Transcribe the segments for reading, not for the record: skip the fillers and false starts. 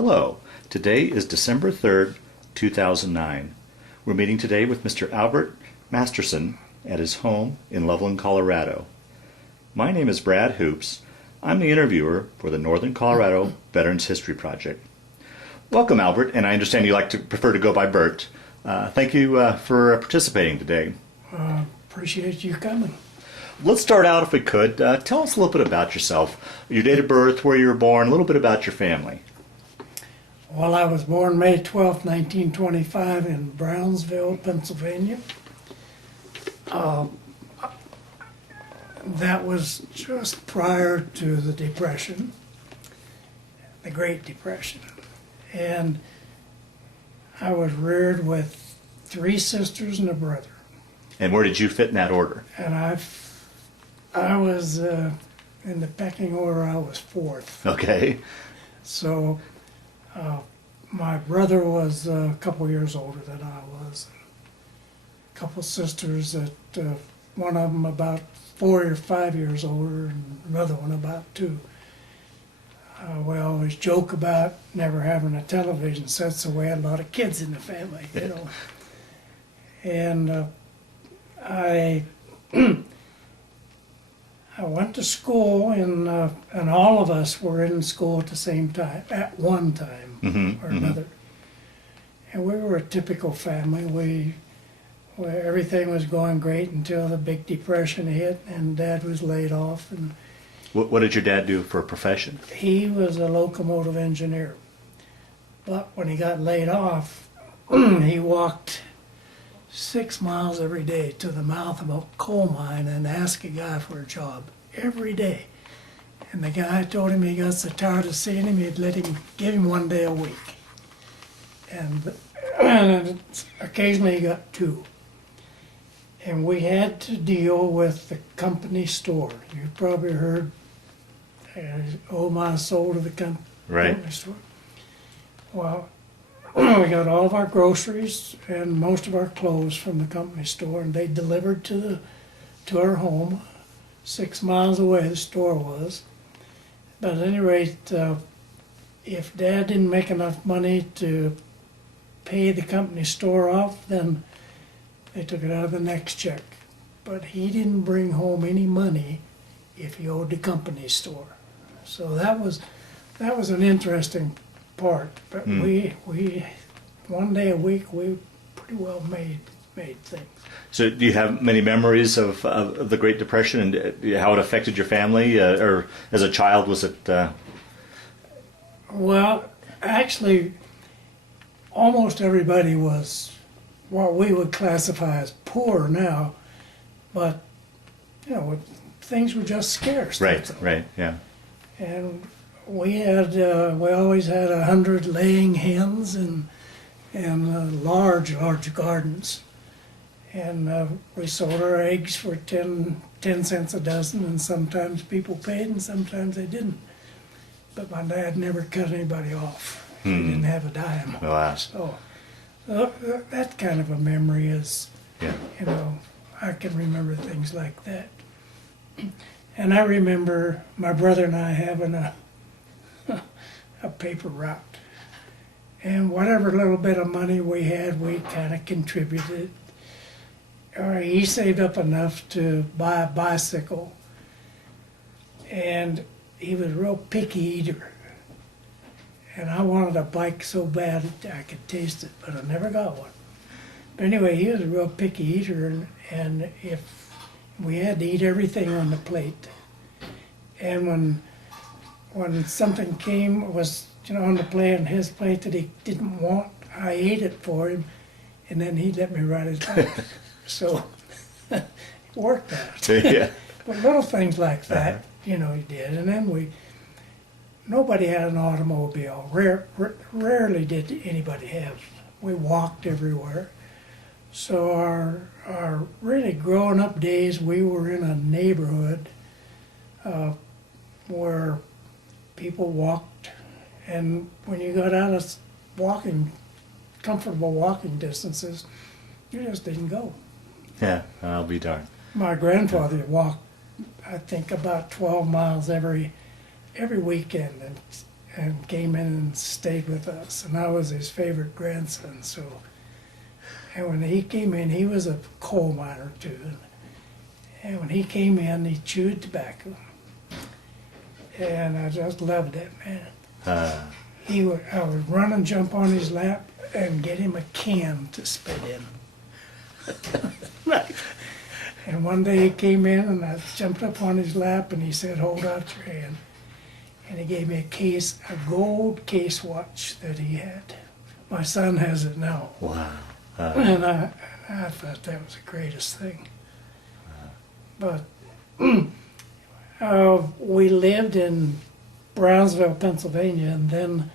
Hello, today is December 3rd, 2009. We're meeting today with Mr. Albert Masterson at his home in Loveland, Colorado. My name is Brad Hoops. I'm the interviewer for the Northern Colorado Veterans History Project. Welcome, Albert, and I understand you prefer to go by Bert. Thank you for participating today. Appreciate you coming. Let's start out, if we could. Tell us a little bit about yourself, your date of birth, where you were born, a little bit about your family. Well, I was born May 12, 1925 in Brownville, Pennsylvania. That was just prior to the Depression, the Great Depression. And I was reared with 3 sisters and a brother. And where did you fit in that order? And I was, in the pecking order, I was 4th. Okay. So my brother was a couple years older than I was. A couple sisters that, one of them about 4 or 5 years older and another one about 2. We always joke about never having a television set, so we had a lot of kids in the family, you know. And I went to school, and all of us were in school at the same time, at one time or another. And we were a typical family. Where everything was going great until the big Depression hit, and Dad was laid off. And what did your dad do for a profession? he was a locomotive engineer. But when he got laid off, he walked 6 miles every day to the mouth of a coal mine and asked a guy for a job every day. And the guy told him he got so tired of seeing him, he'd let him give him 1 day a week. And occasionally he got 2. And we had to deal with the company store. You've probably heard, oh my soul to the company store. Well, we got all of our groceries and most of our clothes from the company store, and they delivered to our home, 6 miles away the store was. But at any rate, if Dad didn't make enough money to pay the company store off, then they took it out of the next check. But he didn't bring home any money if he owed the company store. So that was an interesting part. But we 1 day a week, we pretty well made things. So do you have many memories of the Great Depression and how it affected your family? Or as a child, was it... Well, actually, almost everybody was what we would classify as poor now, but, you know, things were just scarce. Right, yeah. And we always had 100 laying hens and large gardens. And we sold our eggs for 10 cents a dozen, and sometimes people paid and sometimes they didn't. But my dad never cut anybody off. He didn't have a dime. Alas. So that kind of a memory is, you know, I can remember things like that. And I remember my brother and I having a paper route. And whatever little bit of money we had, we kind of contributed. Or he saved up enough to buy a bicycle. And he was a real picky eater. And I wanted a bike so bad that I could taste it, but I never got one. But anyway, he was a real picky eater, and if we had to eat everything on the plate. And when something was on the plate, on his plate that he didn't want, I ate it for him, and then he'd let me ride his bike. So it worked out. Yeah. But little things like that, you know, he did. And then nobody had an automobile. Rarely did anybody have. We walked everywhere. So our really growing up days, we were in a neighborhood where people walked, and when you got out of comfortable walking distances, you just didn't go. Yeah, I'll be darned. My grandfather walked, I think, about 12 miles every weekend, and came in and stayed with us, and I was his favorite grandson. So, and when he came in, he was a coal miner too, and when he came in, he chewed tobacco, and I just loved that man. I would run and jump on his lap and get him a can to spit in. And one day he came in and I jumped up on his lap and he said, "Hold out your hand." And he gave me a gold case watch that he had. My son has it now. Wow. And I thought that was the greatest thing. But we lived in Brownsville, Pennsylvania, and then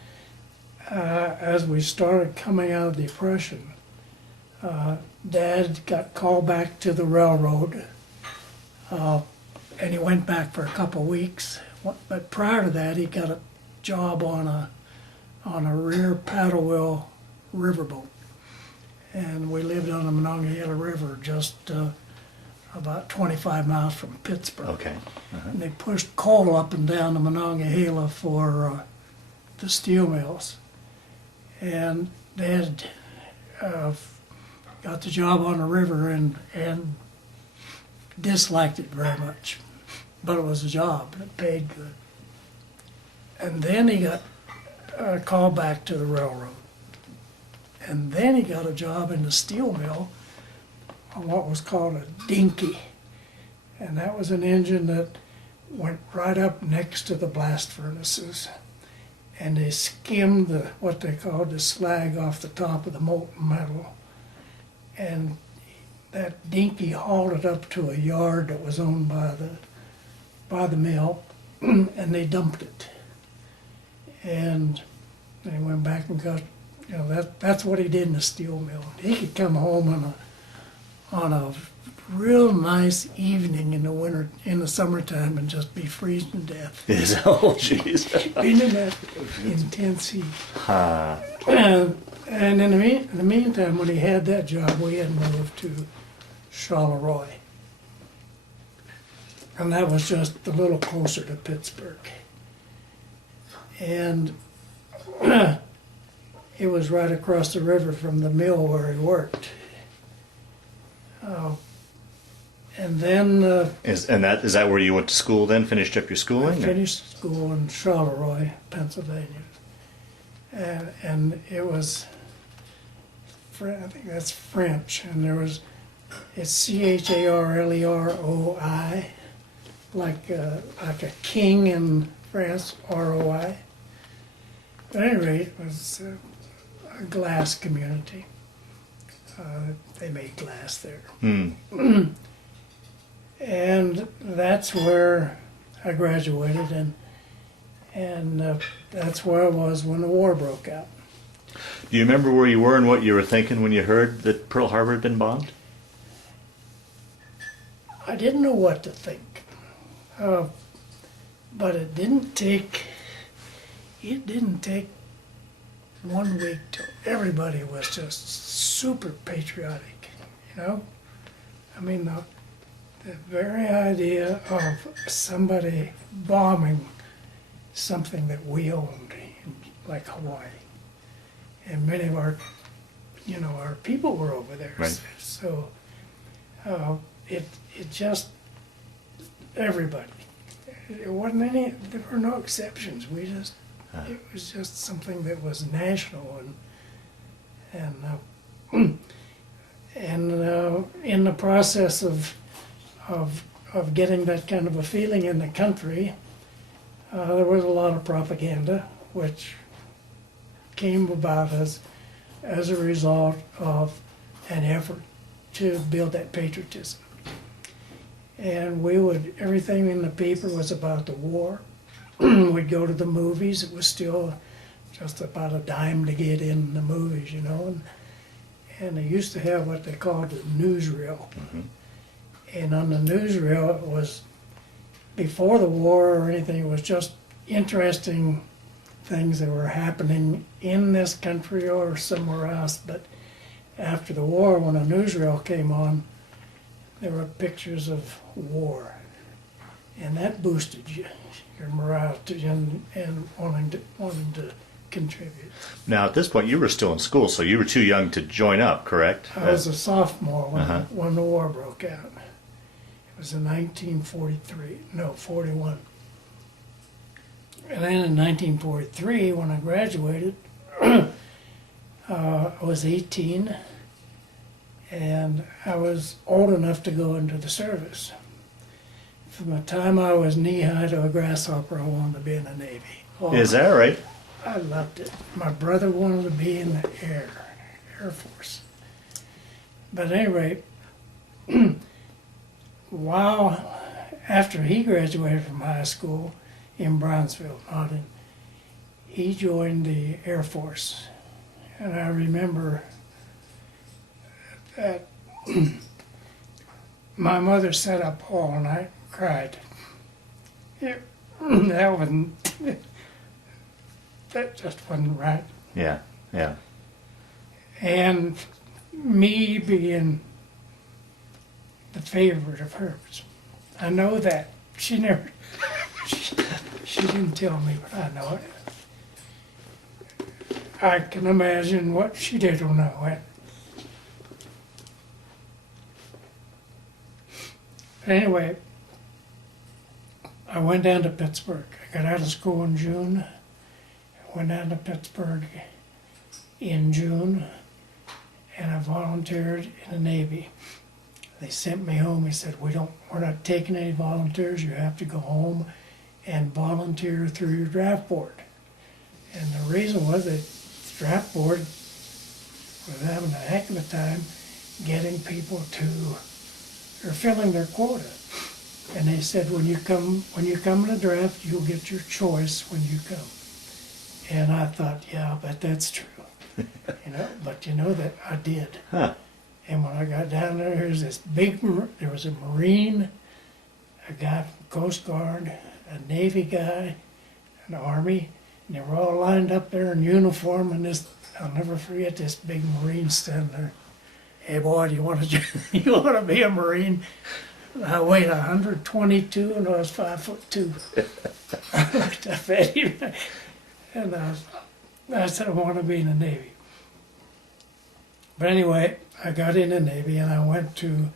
as we started coming out of the Depression, Dad got called back to the railroad, and he went back for a couple weeks. But prior to that, he got a job on a rear paddle wheel riverboat, and we lived on the Monongahela River, just about 25 miles from Pittsburgh. Okay. And they pushed coal up and down the Monongahela for the steel mills, and Dad got the job on the river and disliked it very much, but it was a job, it paid good. And then he got called back to the railroad, and then he got a job in the steel mill on what was called a dinky, and that was an engine that went right up next to the blast furnaces, and they skimmed what they called the slag off the top of the molten metal. And that dinky hauled it up to a yard that was owned by the mill, and they dumped it. And they went back and got, that's what he did in the steel mill. He could come home on a real nice evening in the summertime and just be freezing to death. Oh, jeez. Being in that intense heat. And in the meantime, when he had that job, we had moved to Charleroi. And that was just a little closer to Pittsburgh. And it was right across the river from the mill where he worked. And then Is that where you went to school then? Finished up your I schooling? finished school in Charleroi, Pennsylvania. And it was, I think that's French, and it's CHARLEROI, like a king in France, ROI. But at any rate, it was a glass community. They made glass there. And that's where I graduated, and that's where I was when the war broke out. Do you remember where you were and what you were thinking when you heard that Pearl Harbor had been bombed? I didn't know what to think, but it didn't take 1 week till everybody was just super patriotic, I mean, the very idea of somebody bombing something that we owned, like Hawaii, and many of our people were over there. Right. So it just, everybody. It wasn't there were no exceptions. It was just something that was national, and in the process of getting that kind of a feeling in the country, there was a lot of propaganda, which came about as a result of an effort to build that patriotism. And everything in the paper was about the war. We'd go to the movies. It was still just about a dime to get in the movies, and they used to have what they called the newsreel. Mm-hmm. And on the newsreel, it was, before the war or anything, it was just interesting things that were happening in this country or somewhere else. But after the war, when a newsreel came on, there were pictures of war. and that boosted your morale and wanting to contribute. Now, at this point, you were still in school, so you were too young to join up, correct? I was a sophomore Uh-huh. when the war broke out. It was in 1943, no, 41. And then in 1943, when I graduated, I was 18, and I was old enough to go into the service. From the time I was knee-high to a grasshopper, I wanted to be in the Navy. Oh, Is that right? I loved it. My brother wanted to be in the Air Force. But at any rate, while after he graduated from high school in Brownsville, he joined the Air Force. And I remember that my mother sat up all night and cried. That just wasn't right. Yeah, yeah. And me being the favorite of hers, I know that. She never, she didn't tell me, but I know it. I can imagine what she did when I went. Anyway, I went down to Pittsburgh. I got out of school in June. I went down to Pittsburgh in June, and I volunteered in the Navy. They sent me home. He said, we're not taking any volunteers. You have to go home and volunteer through your draft board. And the reason was that the draft board was having a heck of a time getting people or filling their quota. And they said, when you come in the draft, you'll get your choice when you come. And I thought, yeah, I bet that's true. But that I did. Huh. And when I got down there, there was a Marine, a guy from Coast Guard, a Navy guy, an Army, and they were all lined up there in uniform, and I'll never forget this big Marine standing there. Hey boy, do you want to be a Marine? I weighed 122 and I was 5'2". I looked up at him and I said I want to be in the Navy. But anyway, I got in the Navy and I went to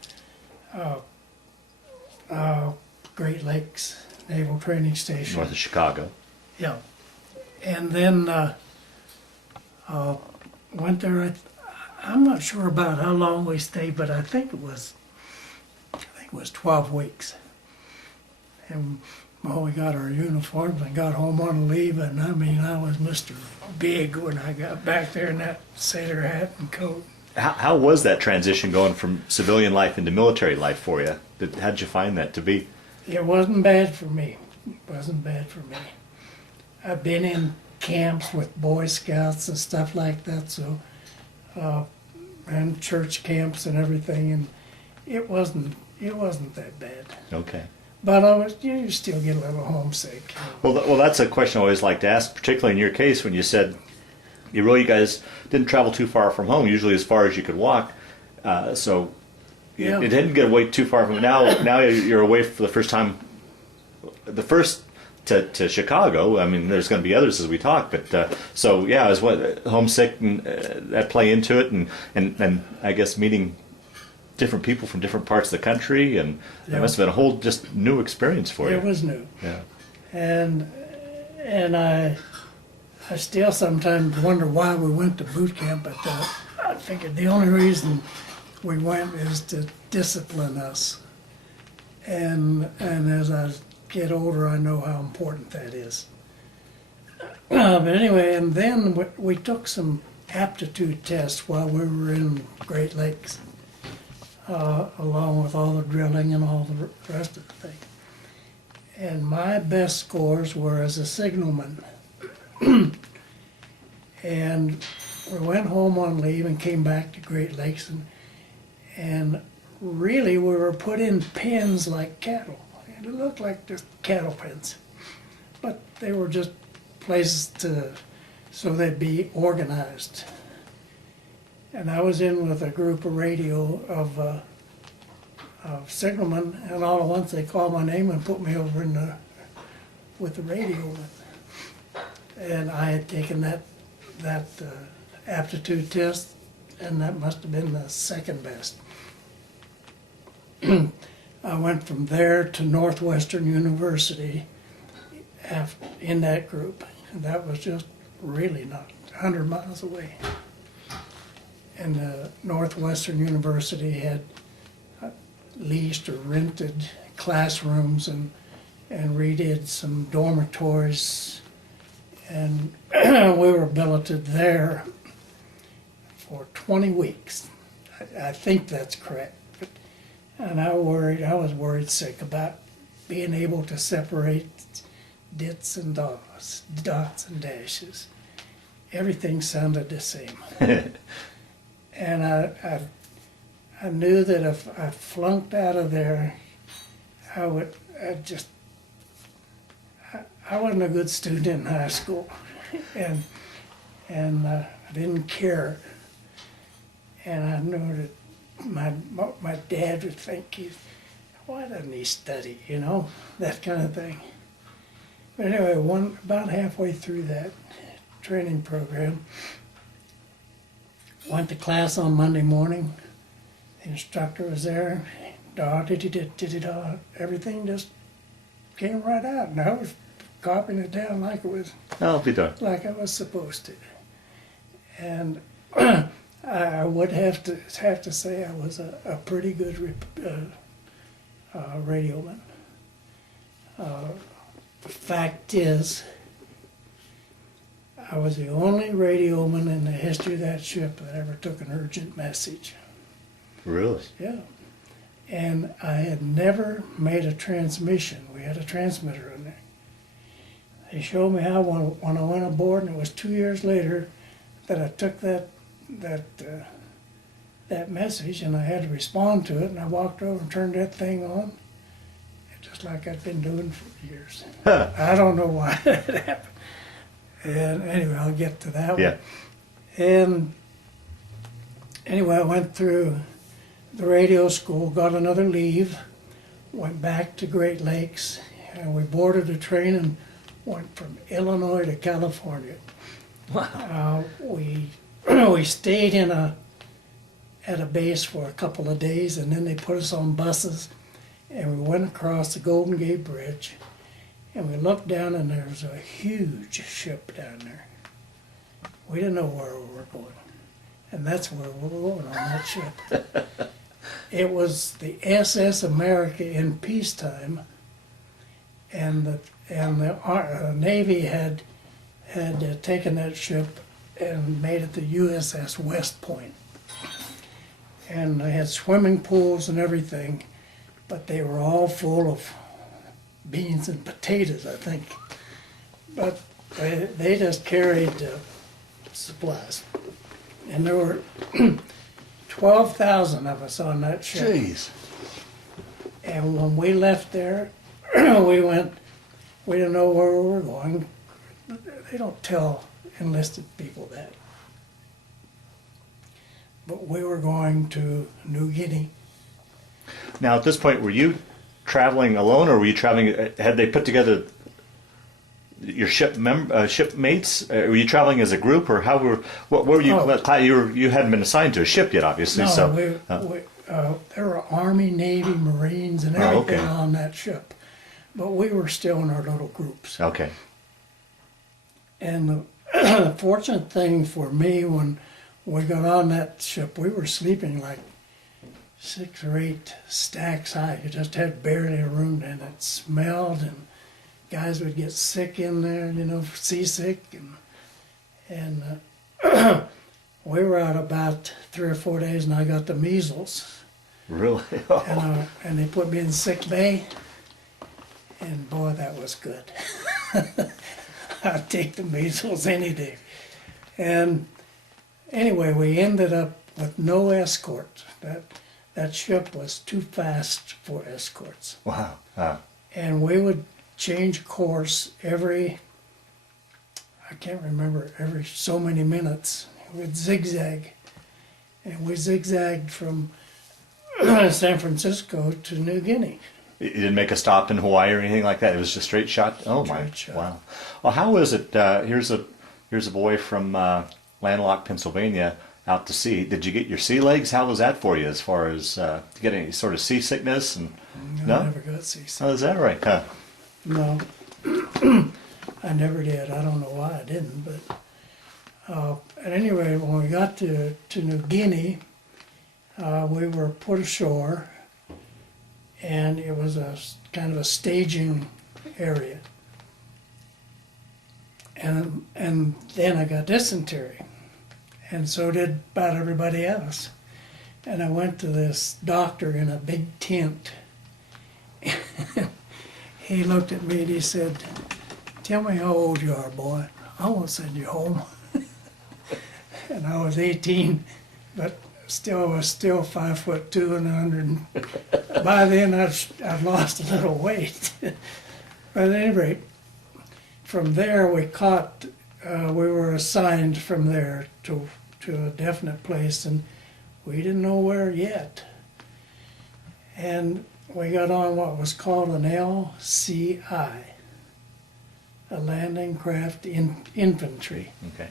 Great Lakes Naval Training Station. North of Chicago. Yeah. And then went there. I'm not sure about how long we stayed, but I think it was 12 weeks. And we got our uniforms and got home on leave, and I was Mr. Big when I got back there in that sailor hat and coat. How was that transition going from civilian life into military life for you? How did you find that to be? It wasn't bad for me. I've been in camps with Boy Scouts and stuff like that, so and church camps and everything, and it wasn't that bad. Okay. But you still get a little homesick. Well, that's a question I always like to ask, particularly in your case when you said you guys didn't travel too far from home, usually as far as you could walk. So Yeah. it didn't get away too far from now you're away for the first time. The first to Chicago. I mean, there's going to be others as we talk, but so yeah, I was homesick and that play into it, and I guess meeting different people from different parts of the country, and Yeah. it must have been a whole just new experience for you. It was new. Yeah. And I still sometimes wonder why we went to boot camp, but I figured the only reason we went is to discipline us. And as I get older, I know how important that is. But anyway, and then we took some aptitude tests while we were in Great Lakes, along with all the drilling and all the rest of the thing. And my best scores were as a signalman. And we went home on leave and came back to Great Lakes, and really we were put in pens like cattle. It looked like just cattle pens, but they were just places so they'd be organized. And I was in with a group of signalman, and all at once they called my name and put me over with the radio. And I had taken that aptitude test, and that must have been the second best. I went from there to Northwestern University in that group, and that was just really not 100 miles away. And Northwestern University had leased or rented classrooms and redid some dormitories, and we were billeted there for 20 weeks. I think that's correct. And I was worried sick about being able to separate dits and dots and dashes. Everything sounded the same. And I knew that if I flunked out of there, I wasn't a good student in high school, and I didn't care. And I knew that my dad would think, why doesn't he study, that kind of thing. But anyway, about halfway through that training program, went to class on Monday morning. The instructor was there. Everything just came right out, and I was copying it down like it was. I'll be done. Like I was supposed to. And I would have to say I was a pretty good radioman. The fact is, I was the only radioman in the history of that ship that ever took an urgent message. Really? Yeah. And I had never made a transmission. We had a transmitter in there. They showed me how when I went aboard, and it was 2 years later that I took that message, and I had to respond to it, and I walked over and turned that thing on, just like I'd been doing for years. I don't know why that happened. And anyway, I'll get to that one. And anyway, I went through the radio school, got another leave, went back to Great Lakes, and we boarded a train and went from Illinois to California. Wow. We stayed at a base for a couple of days, and then they put us on buses, and we went across the Golden Gate Bridge, and we looked down, and there was a huge ship down there. We didn't know where we were going, and that's where we were going, on that ship. It was the SS America in peacetime, and the Navy had taken that ship and made it the USS West Point. And they had swimming pools and everything, but they were all full of beans and potatoes, I think. But they just carried supplies. And there were 12,000 of us on that ship. Jeez. And when we left there, we didn't know where we were going. They don't tell enlisted people that. But we were going to New Guinea. Now, at this point, were you traveling alone, or were you traveling? Had they put together your shipmates? Were you traveling as a group, or what were you? You hadn't been assigned to a ship yet, obviously. No, So there were Army, Navy, Marines, and everything on that ship. But we were still in our little groups. Okay. And the fortunate thing for me, when we got on that ship, we were sleeping like 6 or 8 stacks high. You just had barely a room, and it smelled, and guys would get sick in there, seasick, and we were out about 3 or 4 days, and I got the measles. Really? And they put me in sick bay, and boy, that was good. I'd take the measles any day. And anyway, we ended up with no escort. That ship was too fast for escorts. Wow. And we would change course every so many minutes. We'd zigzag. And we zigzagged from San Francisco to New Guinea. You didn't make a stop in Hawaii or anything like that. It was just straight shot. Oh my! Straight shot. Wow. Well, how is it? Here's a boy from landlocked Pennsylvania out to sea. Did you get your sea legs? How was that for you? As far as to get any sort of seasickness and I never got seasick. Oh, is that right? Huh. No, I never did. I don't know why I didn't, but at any rate, when we got to New Guinea, we were put ashore, and it was a kind of a staging area. And then I got dysentery, and so did about everybody else. And I went to this doctor in a big tent. He looked at me and he said, "Tell me how old you are, boy. I won't send you home." And I was 18, but I was still 5'2" and 100. By then I'd lost a little weight. But at any rate, from there we were assigned from there to a definite place, and we didn't know where yet. And we got on what was called an LCI, a landing craft infantry. Okay.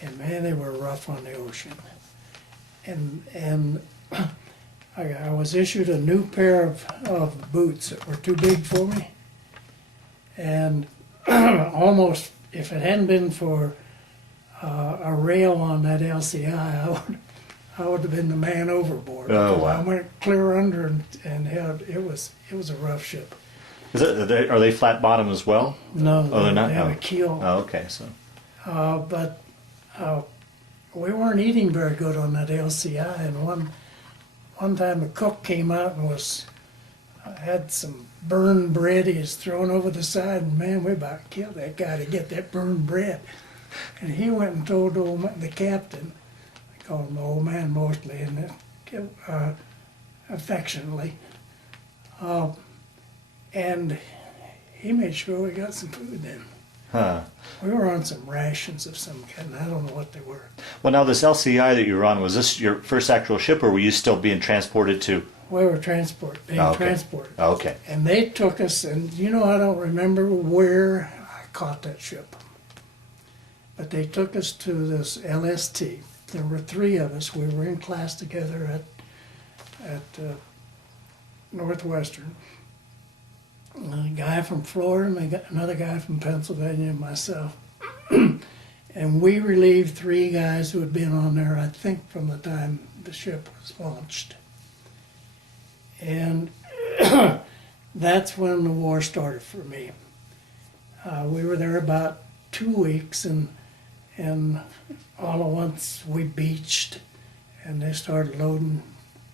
And man, they were rough on the ocean. And I was issued a new pair of boots that were too big for me. And almost, if it hadn't been for a rail on that LCI, I would have been the man overboard. Oh, wow. I went clear under and it was a rough ship. Are they flat bottom as well? No, Oh, they're not? they had Oh. a keel. Oh, okay. So. But we weren't eating very good on that LCI, and one time the cook came out and had some burned bread he was throwing over the side, and man, we about killed that guy to get that burned bread. And he went and told the captain, I call him the old man mostly, and affectionately, and he made sure we got some food then. Huh. We were on some rations of some kind. I don't know what they were. Well, now this LCI that you were on, was this your first actual ship, or were you still being transported to? We were being Oh, okay. transported. Oh, okay. And they took us, and I don't remember where I caught that ship. But they took us to this LST. There were 3 of us. We were in class together at Northwestern. A guy from Florida, and another guy from Pennsylvania, and myself. And we relieved 3 guys who had been on there, I think, from the time the ship was launched. And that's when the war started for me. We were there about 2 weeks, and all at once we beached, and they started loading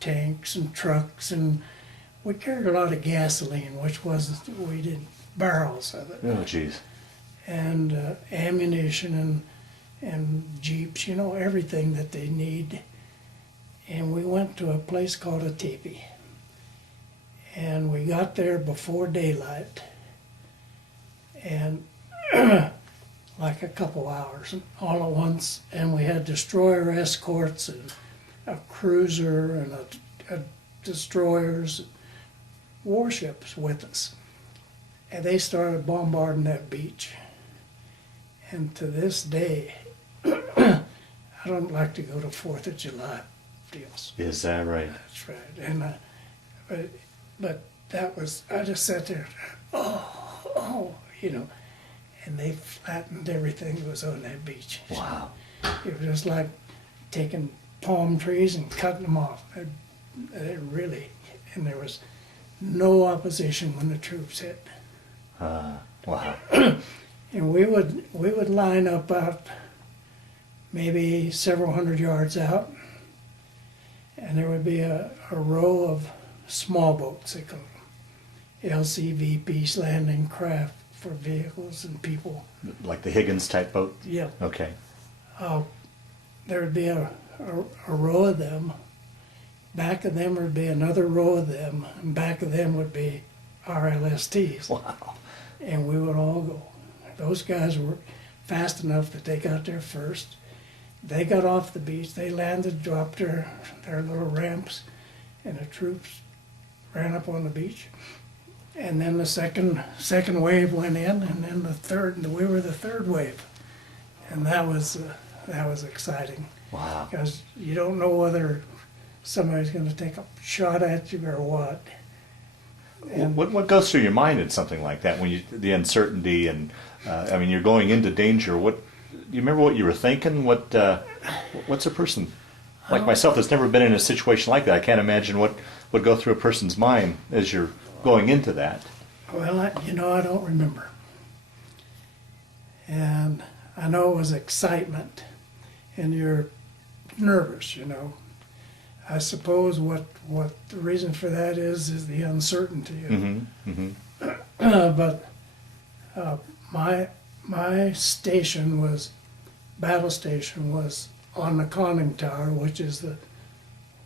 tanks and trucks, and we carried a lot of gasoline, we did barrels of it, Oh, geez. and ammunition and jeeps, everything that they need. And we went to a place called a teepee. And we got there before daylight, and like a couple hours, all at once, and we had destroyer escorts and a cruiser and a destroyers, warships with us. And they started bombarding that beach. And to this day, I don't like to go to 4th of July deals. Is that right? That's right. And but that was, I just sat there, and they flattened everything that was on that beach. Wow. It was just like taking palm trees and cutting them off. It really, and there was no opposition when the troops hit. Wow. And we would line up out maybe several hundred yards out, and there would be a row of small boats, they call them, LCVPs, landing craft for vehicles and people. Like the Higgins type boat? Yeah. Okay. There would be a row of them. Back of them would be another row of them, and back of them would be our LSTs. Wow. And we would all go. Those guys were fast enough that they got there first. They got off the beach, they landed, dropped their little ramps, and the troops ran up on the beach. And then the second wave went in, and then we were the third wave. And that was exciting, Wow. because you don't know whether somebody's going to take a shot at you or what. And What goes through your mind in something like that when the uncertainty and I mean, you're going into danger? Do you remember what you were thinking? What's a person like myself that's never been in a situation like that? I can't imagine what would go through a person's mind as you're going into that. well, I don't remember. And I know it was excitement, and you're nervous, I suppose what the reason for that is the uncertainty. Mm-hmm. Mm-hmm. But my station battle station was on the conning tower, which is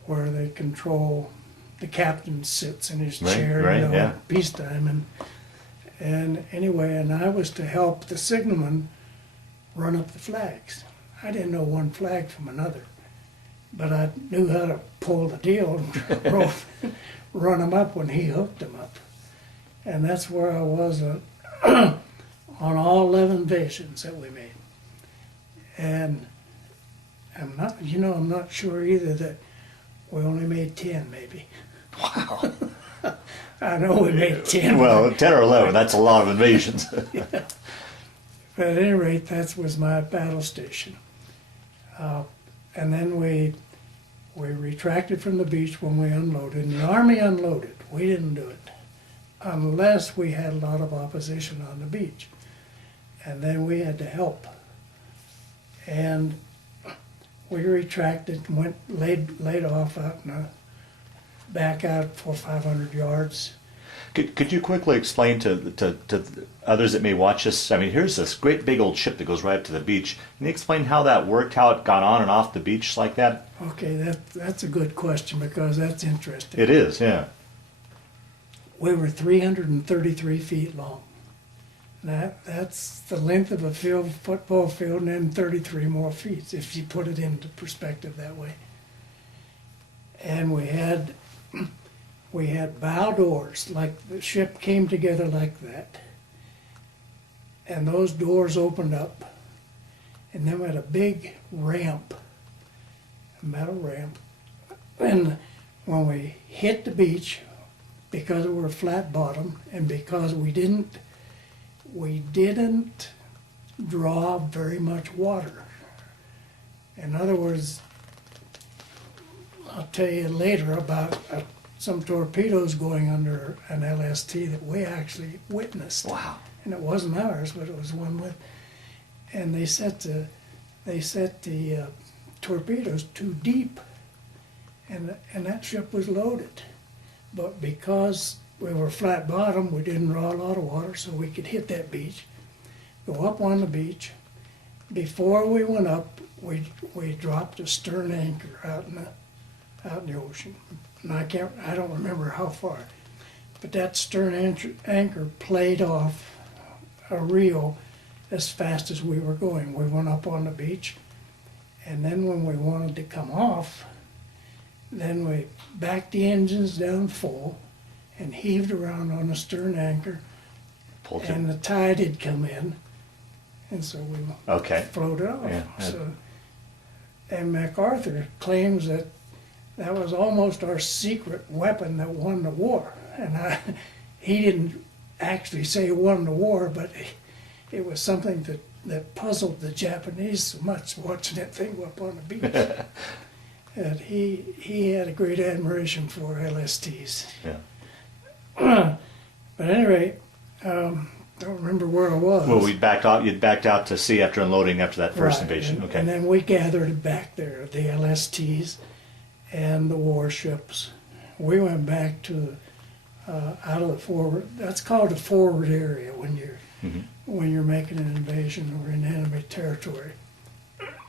where they control. The captain sits in his chair, right, yeah. at peacetime, and anyway, and I was to help the signalman run up the flags. I didn't know one flag from another, but I knew how to pull the deal and run them up when he hooked them up, and that's where I was on all 11 visions that we made. And I'm not sure either that we only made 10, maybe. Wow. I know we made 10. Well, 10 or 11, that's a lot of invasions. But at any rate, that was my battle station. And then we retracted from the beach when we unloaded, and the Army unloaded. We didn't do it unless we had a lot of opposition on the beach. And then we had to help. And we retracted and laid off back out for 500 yards. Could you quickly explain to others that may watch us? I mean, here's this great big old ship that goes right up to the beach. Can you explain how that worked, how it got on and off the beach like that? Okay, that's a good question, because that's interesting. It is, yeah. We were 333 feet long. That's the length of a football field, and then 33 more feet, if you put it into perspective that way. And we had bow doors, like the ship came together like that. And those doors opened up, and then we had a big ramp, a metal ramp. And when we hit the beach, because we were flat bottom, and because we didn't draw very much water. In other words, I'll tell you later about some torpedoes going under an LST that we actually witnessed. Wow. And it wasn't ours, but it was one with, and they set the torpedoes too deep, and that ship was loaded. But because we were flat bottom, we didn't draw a lot of water, so we could hit that beach, go up on the beach. Before we went up, we dropped a stern anchor out in the ocean. And I don't remember how far, but that stern anchor played off a reel as fast as we were going. We went up on the beach, and then when we wanted to come off, then we backed the engines down full and heaved around on the stern anchor, and the tide had come in, and so we floated off. Yeah. So, and MacArthur claims that was almost our secret weapon that won the war. And he didn't actually say won the war, but it was something that puzzled the Japanese so much, watching that thing go up on the beach. And he had a great admiration for LSTs. Yeah. But anyway, don't remember where I was. Well, you'd backed out to sea after unloading after that first invasion. Okay. And then we gathered back there, the LSTs and the warships. We went back to out of the forward. That's called the forward area when you're making an invasion or in enemy territory.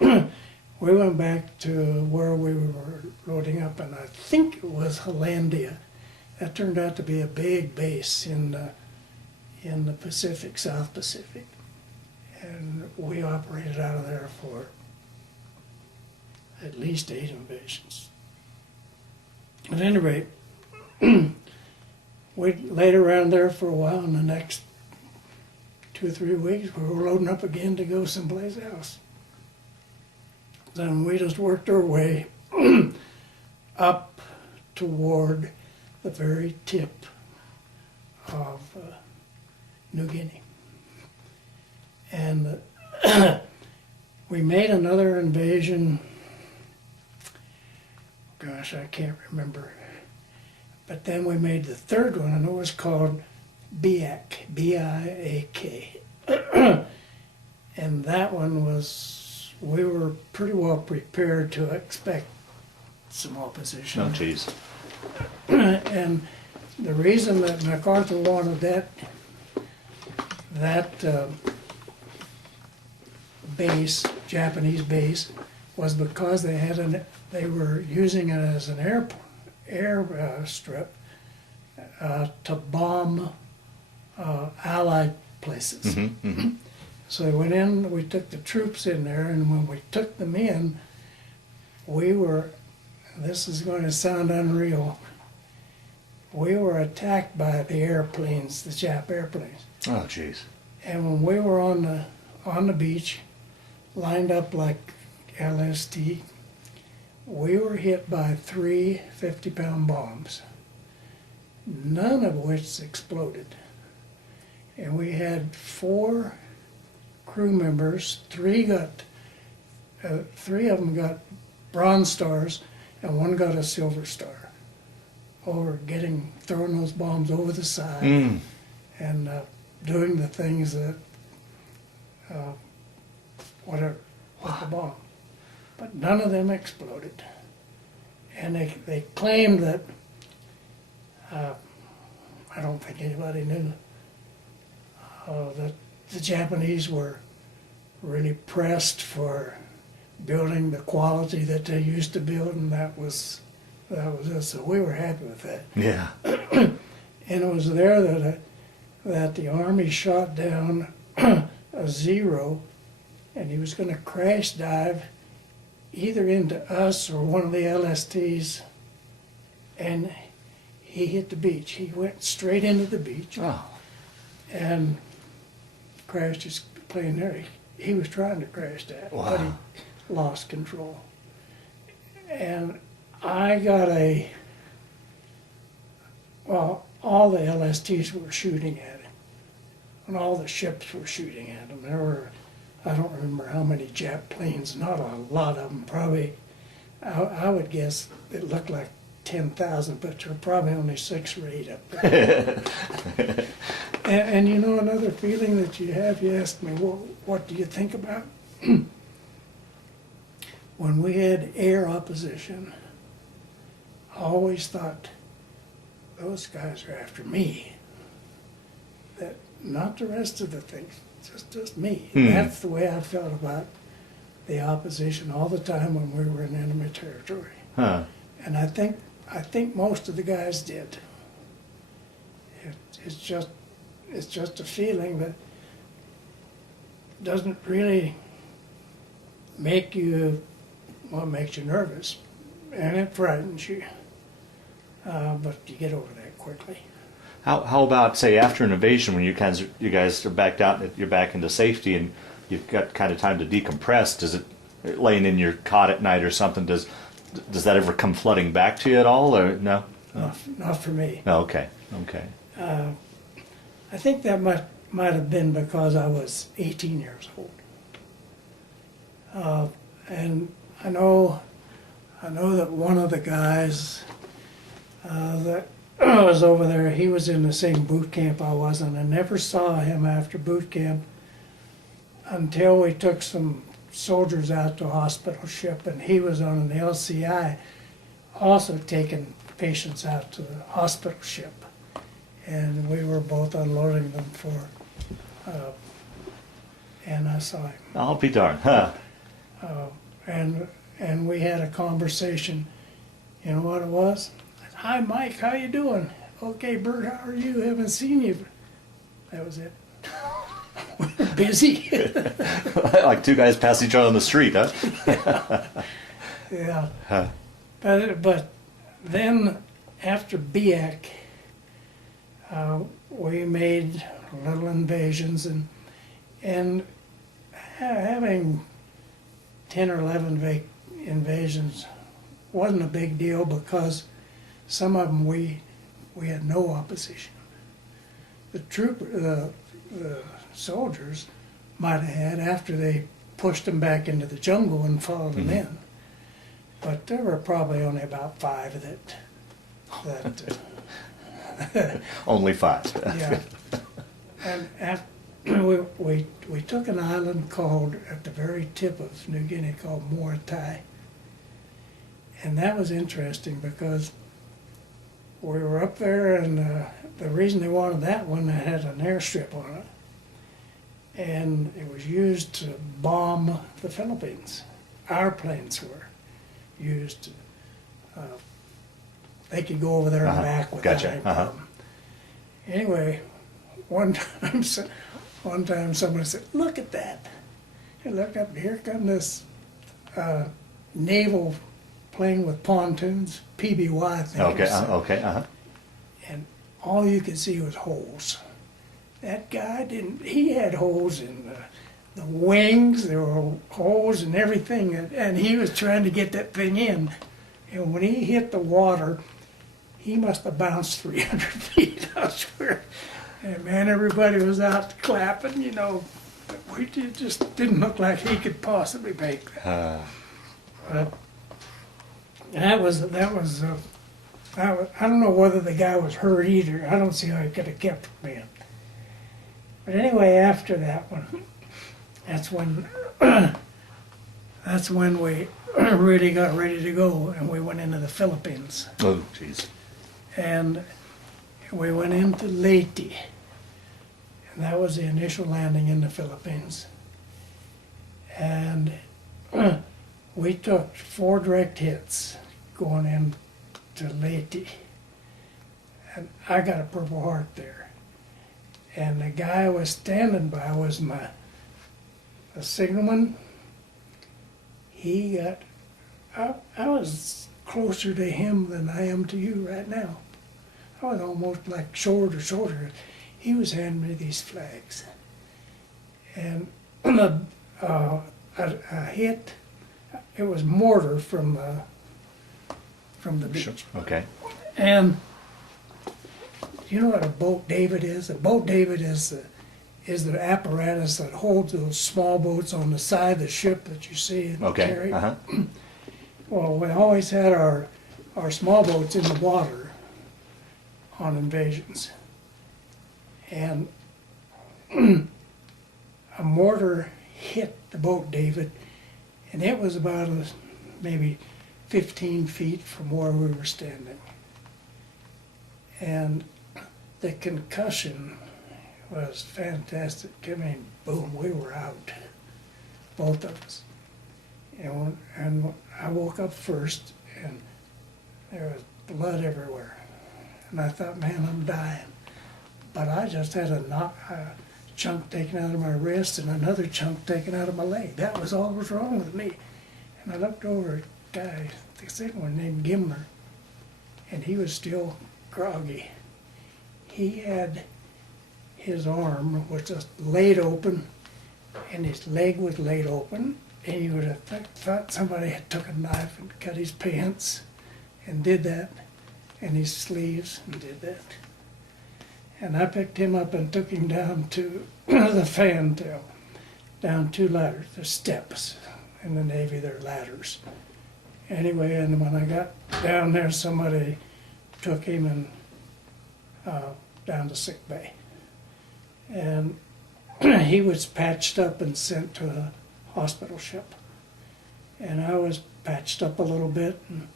We went back to where we were loading up, and I think it was Hollandia. That turned out to be a big base in the Pacific, South Pacific, and we operated out of there for at least 8 invasions. At any rate, we laid around there for a while, and the next 2 or 3 weeks we were loading up again to go someplace else. Then we just worked our way up toward the very tip of New Guinea. And we made another invasion, gosh, I can't remember. But then we made the third one, and it was called Biak, B-I-A-K. And that one was, we were pretty well prepared to expect some opposition. Oh, geez. And the reason that MacArthur wanted that base, Japanese base, was because they were using it as an air strip to bomb Allied places. So we went in, we took the troops in there, and when we took them in, we were, this is going to sound unreal, we were attacked by the airplanes, the Jap airplanes. Oh, geez. And when we were on the beach, lined up like LST, we were hit by 3 50-pound bombs, none of which exploded. And we had 4 crew members, 3 of them got Bronze Stars, and 1 got a Silver Star over throwing those bombs over the side and doing the things that, whatever, with the bomb. But none of them exploded. And they claimed that, I don't think anybody knew, that the Japanese were really pressed for building the quality that they used to build, and that was it. So we were happy with that. Yeah. And it was there that the Army shot down a Zero, and he was going to crash dive either into us or one of the LSTs, and he hit the beach. He went straight into the beach and crashed his plane there. He was trying to crash that, but he lost control. And I got all the LSTs were shooting at him, and all the ships were shooting at him. There were, I don't remember how many Jap planes, not a lot of them, probably, I would guess it looked like 10,000, but there were probably only 6 or 8 up there. and you know, another feeling that you have, you asked me, well, what do you think about? When we had air opposition, I always thought, those guys are after me. That not the rest of the things, just me. That's the way I felt about the opposition all the time when we were in enemy territory. And I think most of the guys did. It's just a feeling that doesn't really make you, well, it makes you nervous, and it frightens you. But you get over that quickly. How about, say, after an invasion, when you guys are backed out, you're back into safety, and you've got kind of time to decompress? Does it, laying in your cot at night or something, does that ever come flooding back to you at all, or no? Not for me. Oh, okay. I think that might have been because I was 18 years old. And I know that one of the guys that was over there, he was in the same boot camp I was, and I never saw him after boot camp until we took some soldiers out to a hospital ship, and he was on an LCI also taking patients out to the hospital ship. And we were both unloading them and I saw him. I'll be darned, huh? And we had a conversation. You know what it was? Hi, Mike, how you doing? Okay, Bert, how are you? Haven't seen you. That was it. We were busy. Like 2 guys pass each other on the street, huh? Yeah. Huh. But then after BIAC, we made little invasions, and having 10 or 11 invasions wasn't a big deal because some of them we had no opposition. The soldiers might have had after they pushed them back into the jungle and followed them in. But there were probably only about 5 that Only 5. yeah. And after we took an island called, at the very tip of New Guinea, called Wartime. And that was interesting because we were up there, and the reason they wanted that one, it had an airstrip on it. And it was used to bomb the Philippines. Our planes were used. They could go over there and back without Gotcha. any problem. Anyway, one time someone said, "Look at that!" And look up, here come this naval plane with pontoons, PBY thing. Okay. And all you could see was holes. That guy didn't, he had holes in the wings, there were holes in everything, and he was trying to get that thing in. And when he hit the water, he must have bounced 300 feet, I swear. And man, everybody was out clapping, you know. It just didn't look like he could possibly make that. But that was I don't know whether the guy was hurt either. I don't see how he could have kept from being. But anyway, after that one, that's when we really got ready to go, and we went into the Philippines. Oh, jeez. And we went into Leyte, and that was the initial landing in the Philippines. And we took 4 direct hits going into Leyte, and I got a Purple Heart there. And the guy I was standing by was a signalman. He got, I was closer to him than I am to you right now. I was almost like shoulder to shoulder. He was handing me these flags. And a hit, it was mortar from the beach. Sure. Okay. And you know what a boat David is? A boat David is the apparatus that holds those small boats on the side of the ship that you see in the Okay. carry. Uh-huh. Well, we always had our small boats in the water on invasions. And a mortar hit the boat David, and it was about maybe 15 feet from where we were standing. And the concussion was fantastic. I mean, boom, we were out, both of us. And I woke up first, and there was blood everywhere. And I thought, man, I'm dying. But I just had a chunk taken out of my wrist and another chunk taken out of my leg. That was all that was wrong with me. And I looked over at a guy, the second one named Gimler, and he was still groggy. He had his arm was just laid open, and his leg was laid open, and you would have thought somebody had took a knife and cut his pants and did that, and his sleeves and did that. And I picked him up and took him down to the fantail, down 2 ladders. There's steps in the Navy, there are ladders. Anyway, and when I got down there, somebody took him and down to sick bay. And he was patched up and sent to a hospital ship. And I was patched up a little bit, and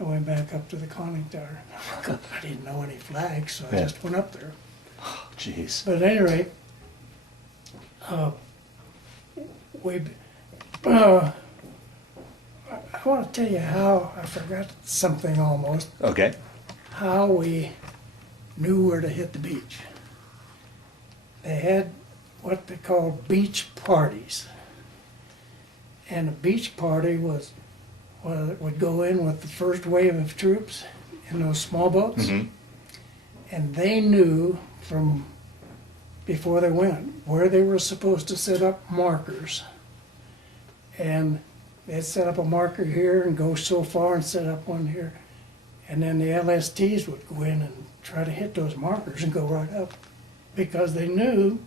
I went back up to the conning tower. I didn't know any flags, so I just went up there. Oh, jeez. But at any rate, I want to tell you how, I forgot something almost, Okay. how we knew where to hit the beach. They had what they called beach parties. And a beach party would go in with the first wave of troops, in those small boats. Mm-hmm. And they knew from before they went where they were supposed to set up markers. And they'd set up a marker here and go so far and set up one here. And then the LSTs would go in and try to hit those markers and go right up. Because they knew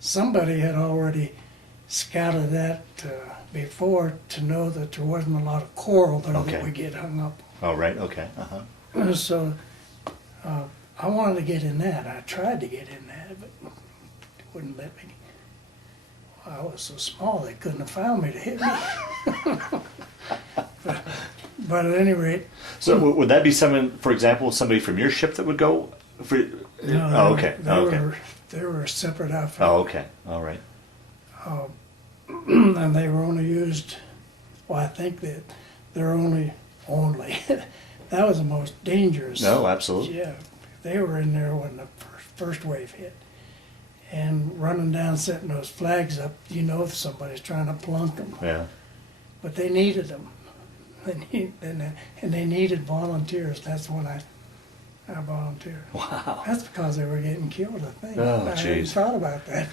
somebody had already scouted that before to know that there wasn't a lot of coral there Okay. that would get hung up. Oh, right, okay, uh-huh. So I wanted to get in that. I tried to get in that, but it wouldn't let me. I was so small they couldn't have found me to hit me. but at any rate, So would that be someone, for example, somebody from your ship that would go? For, no, oh, okay, okay. They were a separate outfit. Oh, okay, all right. And they were only used, well, I think that they're only, that was the most dangerous. No, absolutely. Yeah, they were in there when the first wave hit. And running down, setting those flags up, you know if somebody's trying to plunk them. Yeah. But they needed them. And they needed volunteers. That's when I volunteered. Wow. That's because they were getting killed, I think. Oh, I hadn't jeez. thought about that.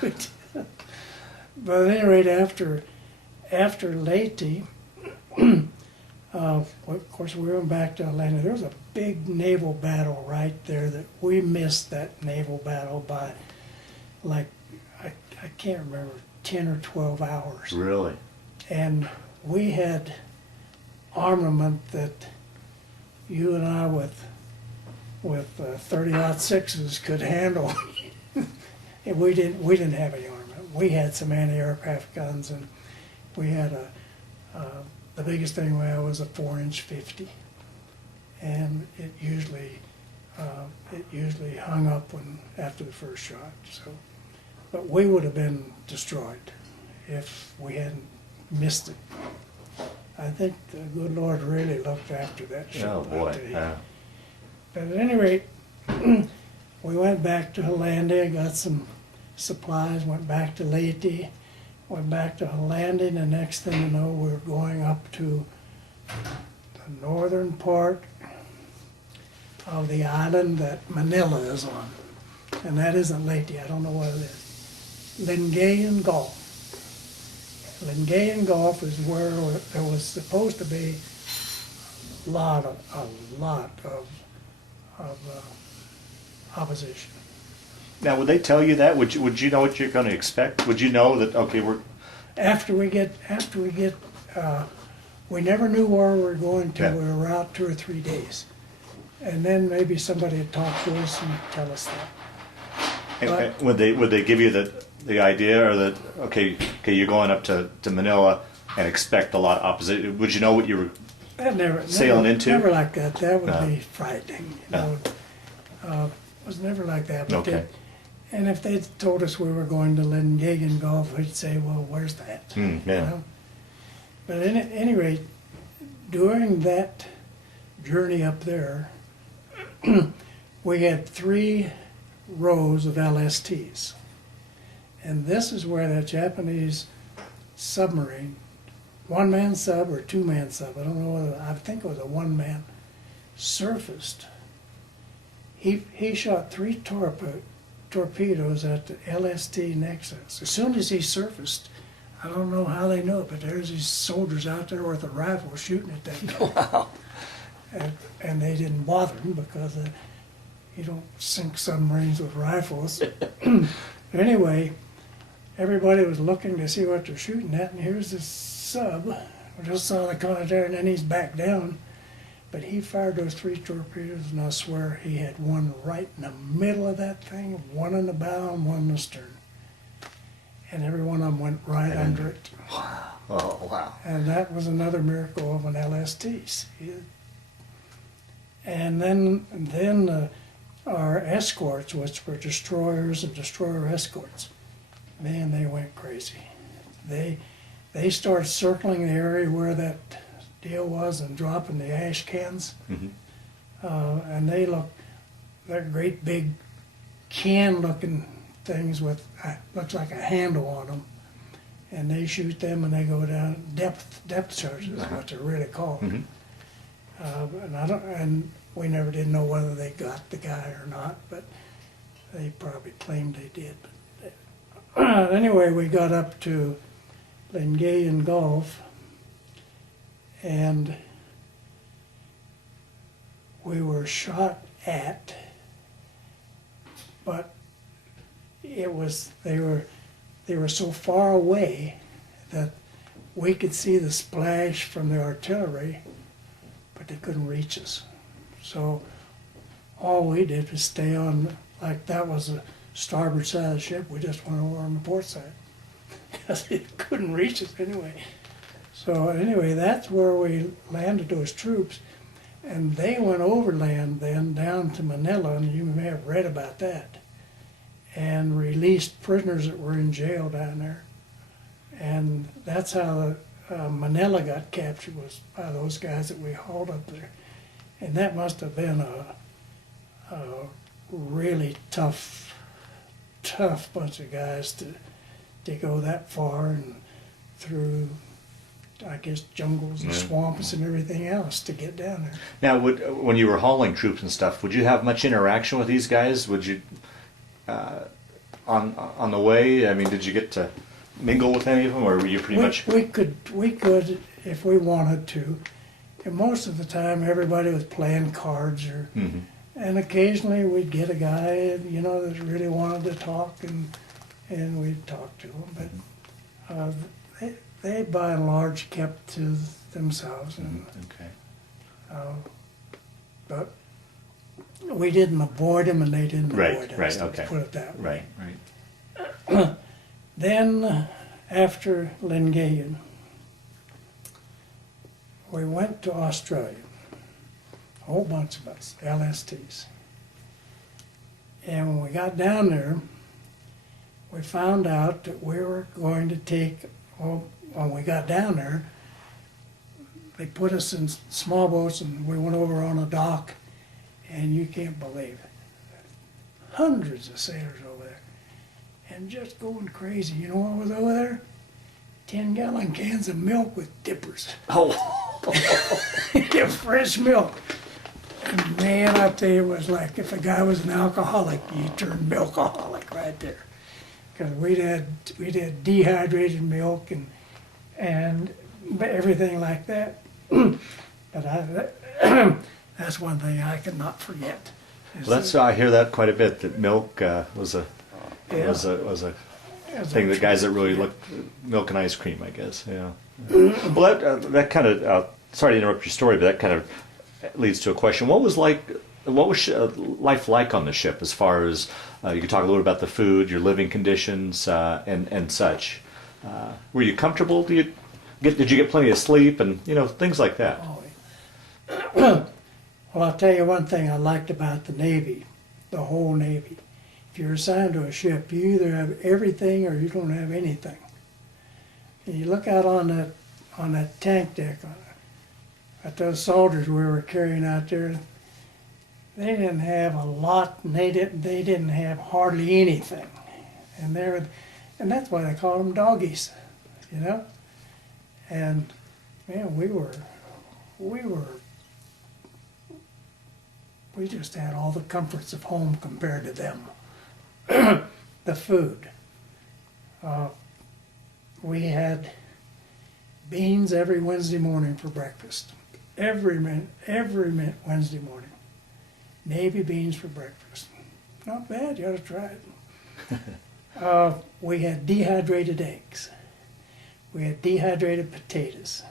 But at any rate, after Leyte, of course, we went back to Atlanta. There was a big naval battle right there that we missed that naval battle by, like, I can't remember, 10 or 12 hours. Really? And we had armament that you and I with 30-06s could handle. And we didn't have any armament. We had some anti-aircraft guns, and we had the biggest thing we had was a 4-inch 50, and it usually hung up after the first shot. So, but we would have been destroyed if we hadn't missed it. I think the good Lord really looked after that ship. Oh, boy. But at any rate, we went back to Hollanda, got some supplies, went back to Leyte, went back to Hollanda, and the next thing you know, we were going up to the northern part of the island that Manila is on. And that isn't Leyte, I don't know what it is. Lingayen Gulf. Lingayen Gulf is where there was supposed to be a lot of opposition. Now, would they tell you that? Would you know what you're going to expect? Would you know that, okay, We never knew where we were going till Yeah. we were out 2 or 3 days. And then maybe somebody would talk to us and tell us that. and would they give you the idea, or that, okay, you're going up to Manila and expect a lot of opposition? Would you know what you were sailing into? Never like that. That would No. be frightening. No. It was never like that. But Okay. and if they'd told us we were going to Lingayen Gulf, we'd say, well, where's that? Yeah. You know? But at any rate, during that journey up there, we had 3 rows of LSTs. And this is where that Japanese submarine, 1-man sub or 2-man sub, I don't know whether, I think it was a 1-man, surfaced. He shot 3 torpedoes at the LST Nexus. As soon as he surfaced, I don't know how they know it, but there's these soldiers out there with a rifle shooting at that guy. Wow. And they didn't bother him because you don't sink submarines with rifles. Anyway, everybody was looking to see what they're shooting at, and here's this sub. We just saw the contact, and then he's back down. But he fired those 3 torpedoes, and I swear he had one right in the middle of that thing, one in the bow and one in the stern. And every one of them went right under it. Oh, wow. And that was another miracle of an LST. And then our escorts, which were destroyers and destroyer escorts, man, they went crazy. They started circling the area where that deal was and dropping the ash cans. Mm-hmm. And they're great big can-looking things with looks like a handle on them. And they shoot them and they go down depth charges is what they're really called. Mm-hmm. And we never did know whether they got the guy or not, but they probably claimed they did. But anyway, we got up to Lingayen Gulf, and we were shot at, but they were so far away that we could see the splash from the artillery, but they couldn't reach us. So all we did was stay on, like that was the starboard side of the ship, we just went over on the port side, because it couldn't reach us anyway. So anyway, that's where we landed those troops, and they went overland then down to Manila, and you may have read about that, and released prisoners that were in jail down there. And that's how Manila got captured, was by those guys that we hauled up there. And that must have been a really tough bunch of guys to go that far and through, I guess, jungles and swamps and everything else to get down there. Now, when you were hauling troops and stuff, would you have much interaction with these guys? Would you, on the way? I mean, did you get to mingle with any of them, or were you pretty much? We could if we wanted to. And most of the time, everybody was playing cards, or, and occasionally we'd get a guy, that really wanted to talk, and we'd talk to him. But they by and large kept to themselves, and but we didn't avoid them, and they didn't avoid us. Right. Let's Okay. put it that way. Right. Then, after Lingayen, we went to Australia, a whole bunch of us, LSTs. And when we got down there, we found out that we were going to take, when we got down there, they put us in small boats, and we went over on a dock, and you can't believe it. Hundreds of sailors over there, and just going crazy. You know what was over there? 10-gallon cans of milk with dippers. Oh. Fresh milk. And man, I tell you, it was like if a guy was an alcoholic, you turned milkaholic right there. Because we'd had dehydrated milk and everything like that. But that's one thing I could not forget. Well, I hear that quite a bit. That milk was a thing that guys that really looked, milk and ice cream, I guess. Yeah. Well, that kind of. Sorry to interrupt your story, but that kind of leads to a question. What was life like on the ship, as far as you could talk a little about the food, your living conditions, and such? Were you comfortable? Did you get plenty of sleep, and things like that? Well, I'll tell you one thing I liked about the Navy, the whole Navy. If you're assigned to a ship, you either have everything or you don't have anything. And you look out on that tank deck, at those soldiers we were carrying out there, they didn't have a lot, and they didn't have hardly anything, and that's why they called them doggies, And man, we just had all the comforts of home compared to them. The food. We had beans every Wednesday morning for breakfast. Every Wednesday morning. Navy beans for breakfast. Not bad, you ought to try it. We had dehydrated eggs. We had dehydrated potatoes.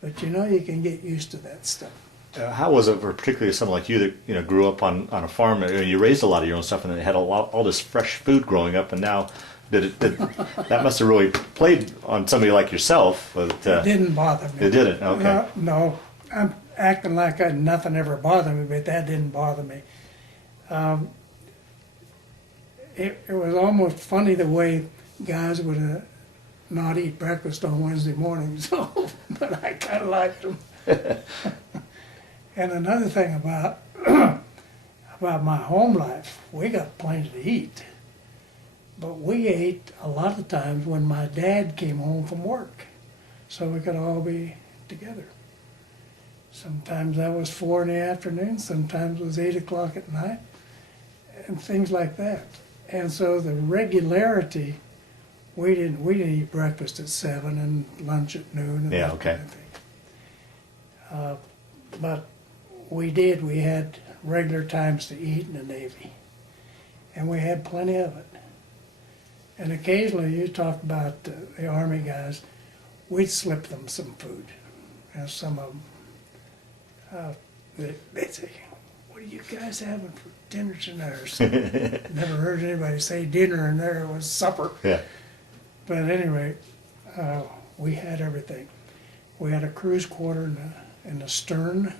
But you can get used to that stuff. How was it for particularly someone like you that grew up on a farm? You raised a lot of your own stuff, and then had all this fresh food growing up, and now that must have really played on somebody like yourself. But, it didn't bother me. It didn't. Okay. No, I'm acting like nothing ever bothered me, but that didn't bother me. It was almost funny the way guys would not eat breakfast on Wednesday mornings, but I kind of liked them. And another thing about my home life, we got plenty to eat, but we ate a lot of times when my dad came home from work, so we could all be together. Sometimes that was 4 in the afternoon, sometimes it was 8 o'clock at night, and things like that. And so the regularity, we didn't eat breakfast at 7 and lunch at noon and Yeah, that okay. kind of thing. But we had regular times to eat in the Navy, and we had plenty of it. And occasionally, you talk about the Army guys, we'd slip them some food. And some of them, they'd say, "What are you guys having for dinner tonight?" Or something. Never heard anybody say dinner, and there it was supper. Yeah. But at any rate, we had everything. We had a cruise quarter in the stern,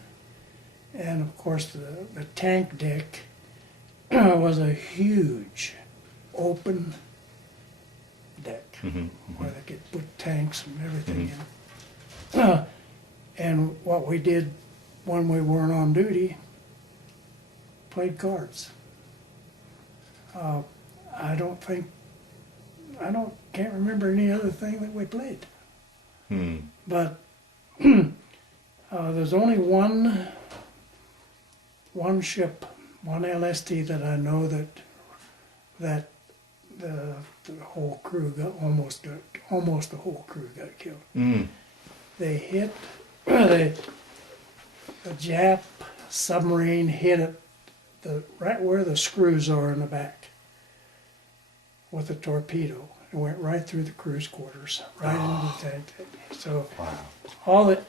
and of course the tank deck was a huge open deck where they could put tanks and everything in. And what we did when we weren't on duty, played cards. Can't remember any other thing that we played. But there's only one ship, one LST that I know that the whole crew got almost the whole crew got killed. They hit the Jap submarine hit it right where the screws are in the back with a torpedo. It went right through the cruise quarters, right into the tank. So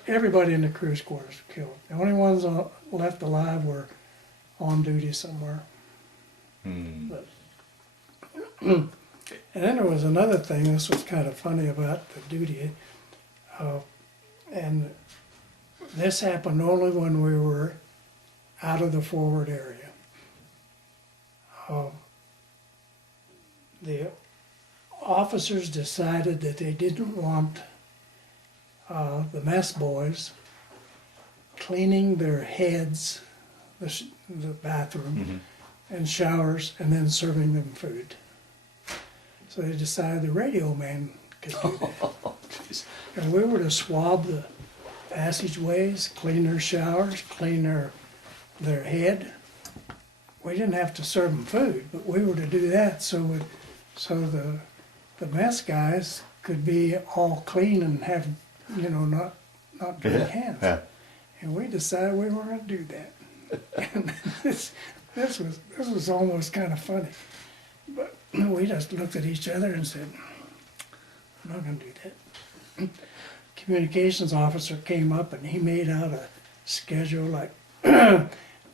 everybody in the cruise quarters were killed. The only ones left alive were on duty somewhere. But, and then there was another thing. This was kind of funny about the duty, and this happened only when we were out of the forward area. The officers decided that they didn't want the mess boys cleaning their heads, the bathroom, and showers, and then serving them food. So they decided the radio man could do that. And we were to swab the passageways, clean their showers, clean their head. We didn't have to serve them food, but we were to do that so the mess guys could be all clean and have, not dirty hands. Yeah. And we decided we weren't going to do that. And this was almost kind of funny. But we just looked at each other and said, "I'm not going to do that." Communications officer came up and he made out a schedule like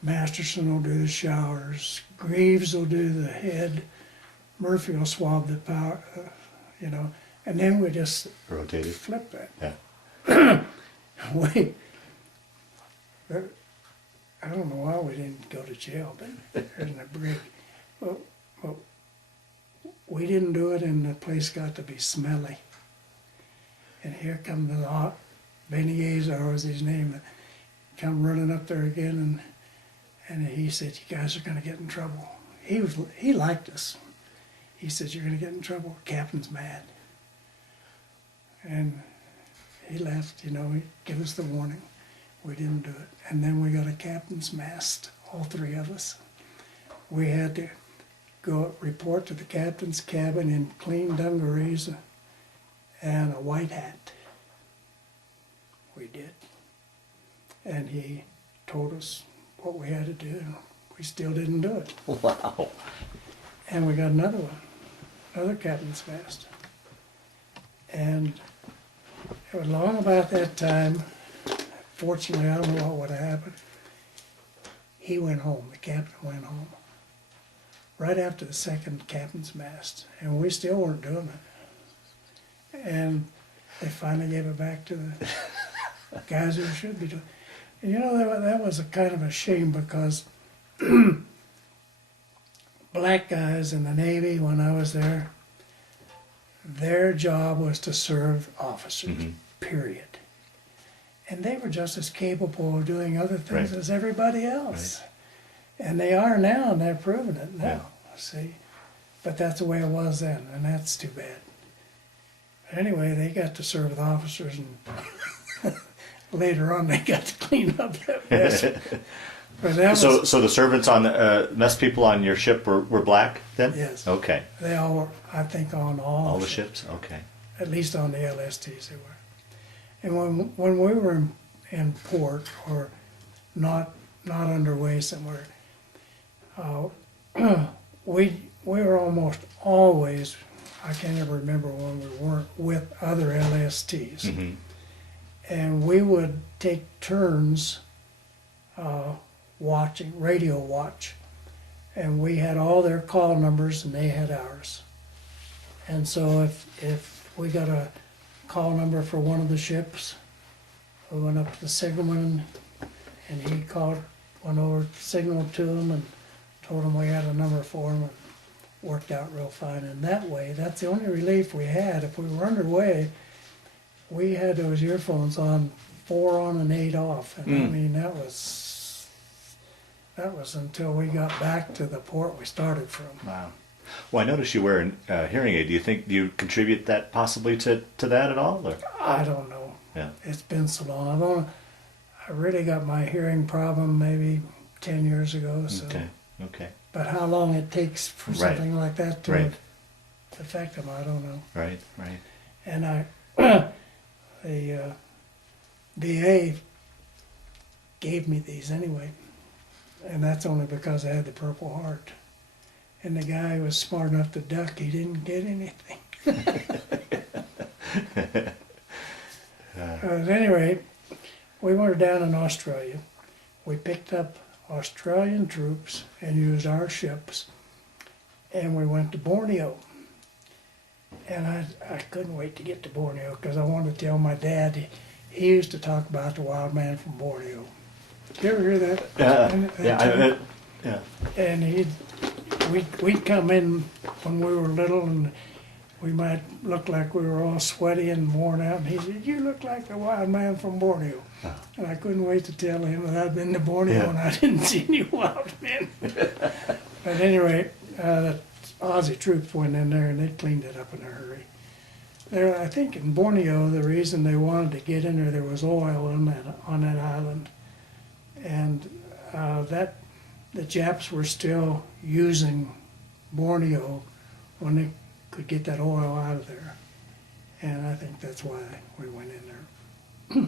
Masterson will do the showers, Greaves will do the head, Murphy will swab the power, and then we just Rotated. flip that. Yeah. I don't know why we didn't go to jail, but there's a brig. Well, we didn't do it, and the place got to be smelly. And here come the Benny Azar was his name, come running up there again, and he said, "You guys are going to get in trouble." He liked us. He said, "You're going to get in trouble. Captain's mad." And he left, he gave us the warning. We didn't do it. And then we got a captain's mast, all three of us. We had to go report to the captain's cabin in clean dungarees and a white hat. We did. And he told us what we had to do, and we still didn't do it. Wow. And we got another one, another captain's mast. And it was long about that time. Fortunately, I don't know what would have happened. He went home, the captain went home, right after the second captain's mast, and we still weren't doing it. And they finally gave it back to the guys who should be doing it. And that was a kind of a shame, because black guys in the Navy, when I was there, their job was to serve officers, period. And they were just as capable of doing other things as everybody else. Right. And they are now, and they're proving it now, see? But that's the way it was then, and that's too bad. But anyway, they got to serve with officers, and later on they got to clean up that mess. But that was, So the servants on mess people on your ship were black then? Yes. Okay. they all were, I think, on All the ships? Okay. At least on the LSTs they were. And when we were in port or not underway somewhere, we were almost always, I can't ever remember when we weren't with other LSTs. Mm-hmm. And we would take turns watching, radio watch. And we had all their call numbers and they had ours. And so if we got a call number for one of the ships, we went up to the signalman and he went over, signaled to him and told him we had a number for him, and worked out real fine. And that way, that's the only relief we had. If we were underway, we had those earphones on, 4 on and 8 off. And I mean, that was until we got back to the port we started from. Wow. Well, I noticed you wear a hearing aid. Do you contribute that possibly to that at all? Or? I don't know. Yeah. It's been so long. I really got my hearing problem maybe 10 years ago. So. Okay. But how long it takes for Right. something like that to Right. affect them, I don't know. Right. And the VA gave me these anyway, and that's only because I had the Purple Heart. And the guy was smart enough to duck; he didn't get anything. At any rate, we were down in Australia. We picked up Australian troops and used our ships, and we went to Borneo. And I couldn't wait to get to Borneo because I wanted to tell my dad. He used to talk about the wild man from Borneo. Did you ever hear that? Yeah. And we'd come in when we were little, and we might look like we were all sweaty and worn out. And he said, "You look like the wild man from Borneo." And I couldn't wait to tell him that I'd been to Borneo and I didn't see any wild men. But at any rate, the Aussie troops went in there and they cleaned it up in a hurry. I think in Borneo, the reason they wanted to get in there was oil on that island. And the Japs were still using Borneo when they could get that oil out of there. And I think that's why we went in there.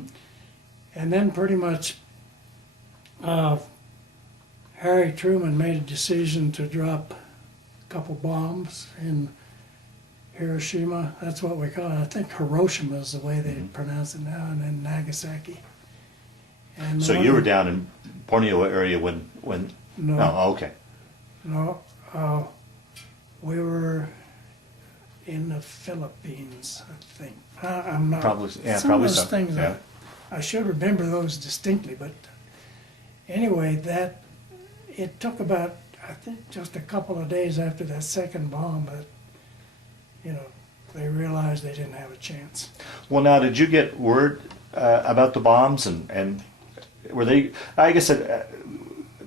And then pretty much Harry Truman made a decision to drop a couple bombs in Hiroshima. That's what we call it. I think Hiroshima is the way they pronounce it now, and then Nagasaki. And So you were down in Borneo area when? No. Oh, okay. No, we were in the Philippines, I think. I'm not. Probably, yeah, some probably of those so. things, Yeah. I should remember those distinctly, but anyway, it took about, I think, just a couple of days after that second bomb that, they realized they didn't have a chance. Well, now, did you get word about the bombs, and were they? I guess it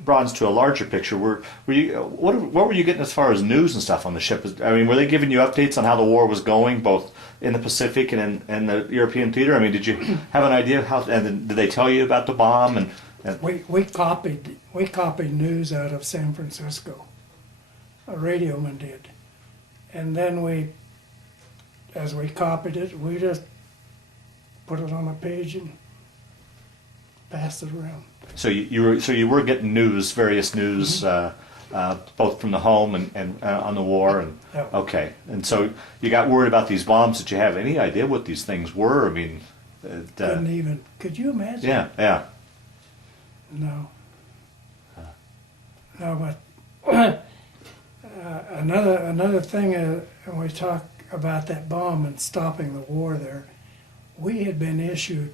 brought us to a larger picture. Were you? What were you getting as far as news and stuff on the ship? I mean, were they giving you updates on how the war was going, both in the Pacific and in the European theater? I mean, did you have an idea of how? And did they tell you about the bomb? And We copied news out of San Francisco. A radioman did, and then as we copied it, we just put it on a page and passed it around. so you were getting news, various news, both from the home and on the war, and Yeah. okay. And so you got worried about these bombs. Did you have any idea what these things were? I mean, Could you imagine? yeah. No. No, but another thing, when we talk about that bomb and stopping the war there, we had been issued